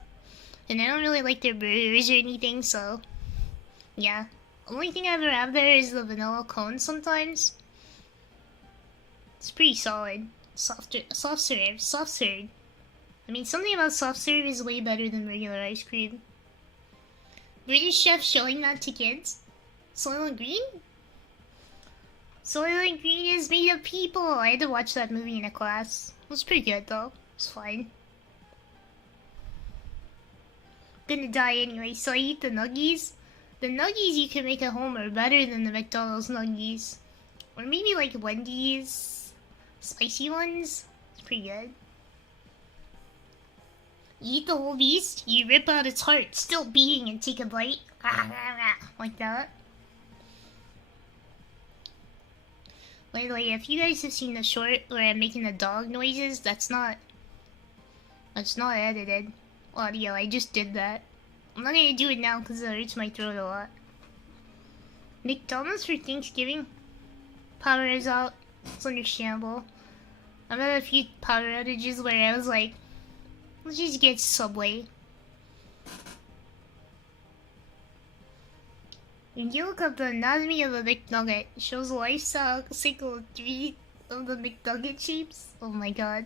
and I don't really like their burgers or anything. So yeah, only thing I ever have there is the vanilla cone. Sometimes it's pretty solid. Soft serve. I mean, something about soft serve is way better than regular ice cream. British chef showing that to kids? Soylent Green? Soylent Green is made of people! I had to watch that movie in a class. It was pretty good though. It was fine. Gonna die anyway, so I eat the nuggies. The nuggies you can make at home are better than the McDonald's nuggies. Or maybe like Wendy's spicy ones. It's pretty good. You eat the whole beast, you rip out its heart, still beating, and take a bite. Like that. By the way, if you guys have seen the short where I'm making the dog noises, that's not edited audio. I just did that. I'm not gonna do it now because it hurts my throat a lot. McDonald's for Thanksgiving? Power is out. It's understandable. I've had a few power outages where I was like, let's just get Subway. When you look up the anatomy of a McNugget, it shows a lifestyle cycle of 3 of the McNugget shapes. Oh my god.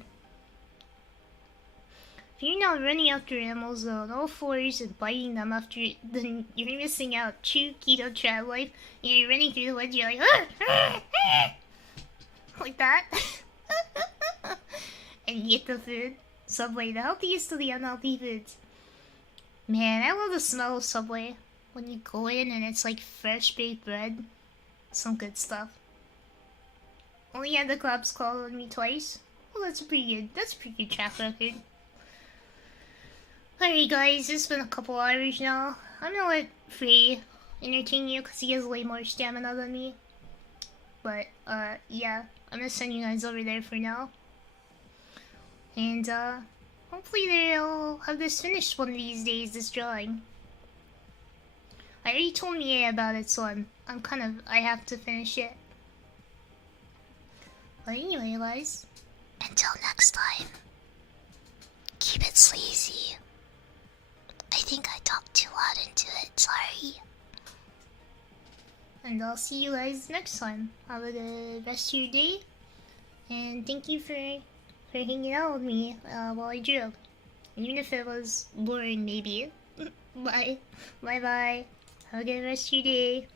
If you're not running after animals on all fours and biting them after, then you're missing out. True keto trap life. And you're running through the woods, you're like, like that. And you get the food. Subway, the healthiest of the unhealthy foods. Man, I love the smell of Subway. When you go in and it's like fresh baked bread. Some good stuff. Only had the cops call on me twice. Well, that's pretty good. That's a pretty good track record. Alright guys, it's been a couple hours now. I'm gonna let Frey entertain you because he has way more stamina than me. But, yeah. I'm gonna send you guys over there for now. And, hopefully they'll have this finished one of these days, this drawing. I already told Mia about it, so I have to finish it. But anyway, guys, until next time, keep it sleazy. I think I talked too loud into it, sorry. And I'll see you guys next time. Have a good rest of your day, and thank you for hanging out with me while I drew. Even if it was boring, maybe. Bye. Bye bye. Have a good rest of your day.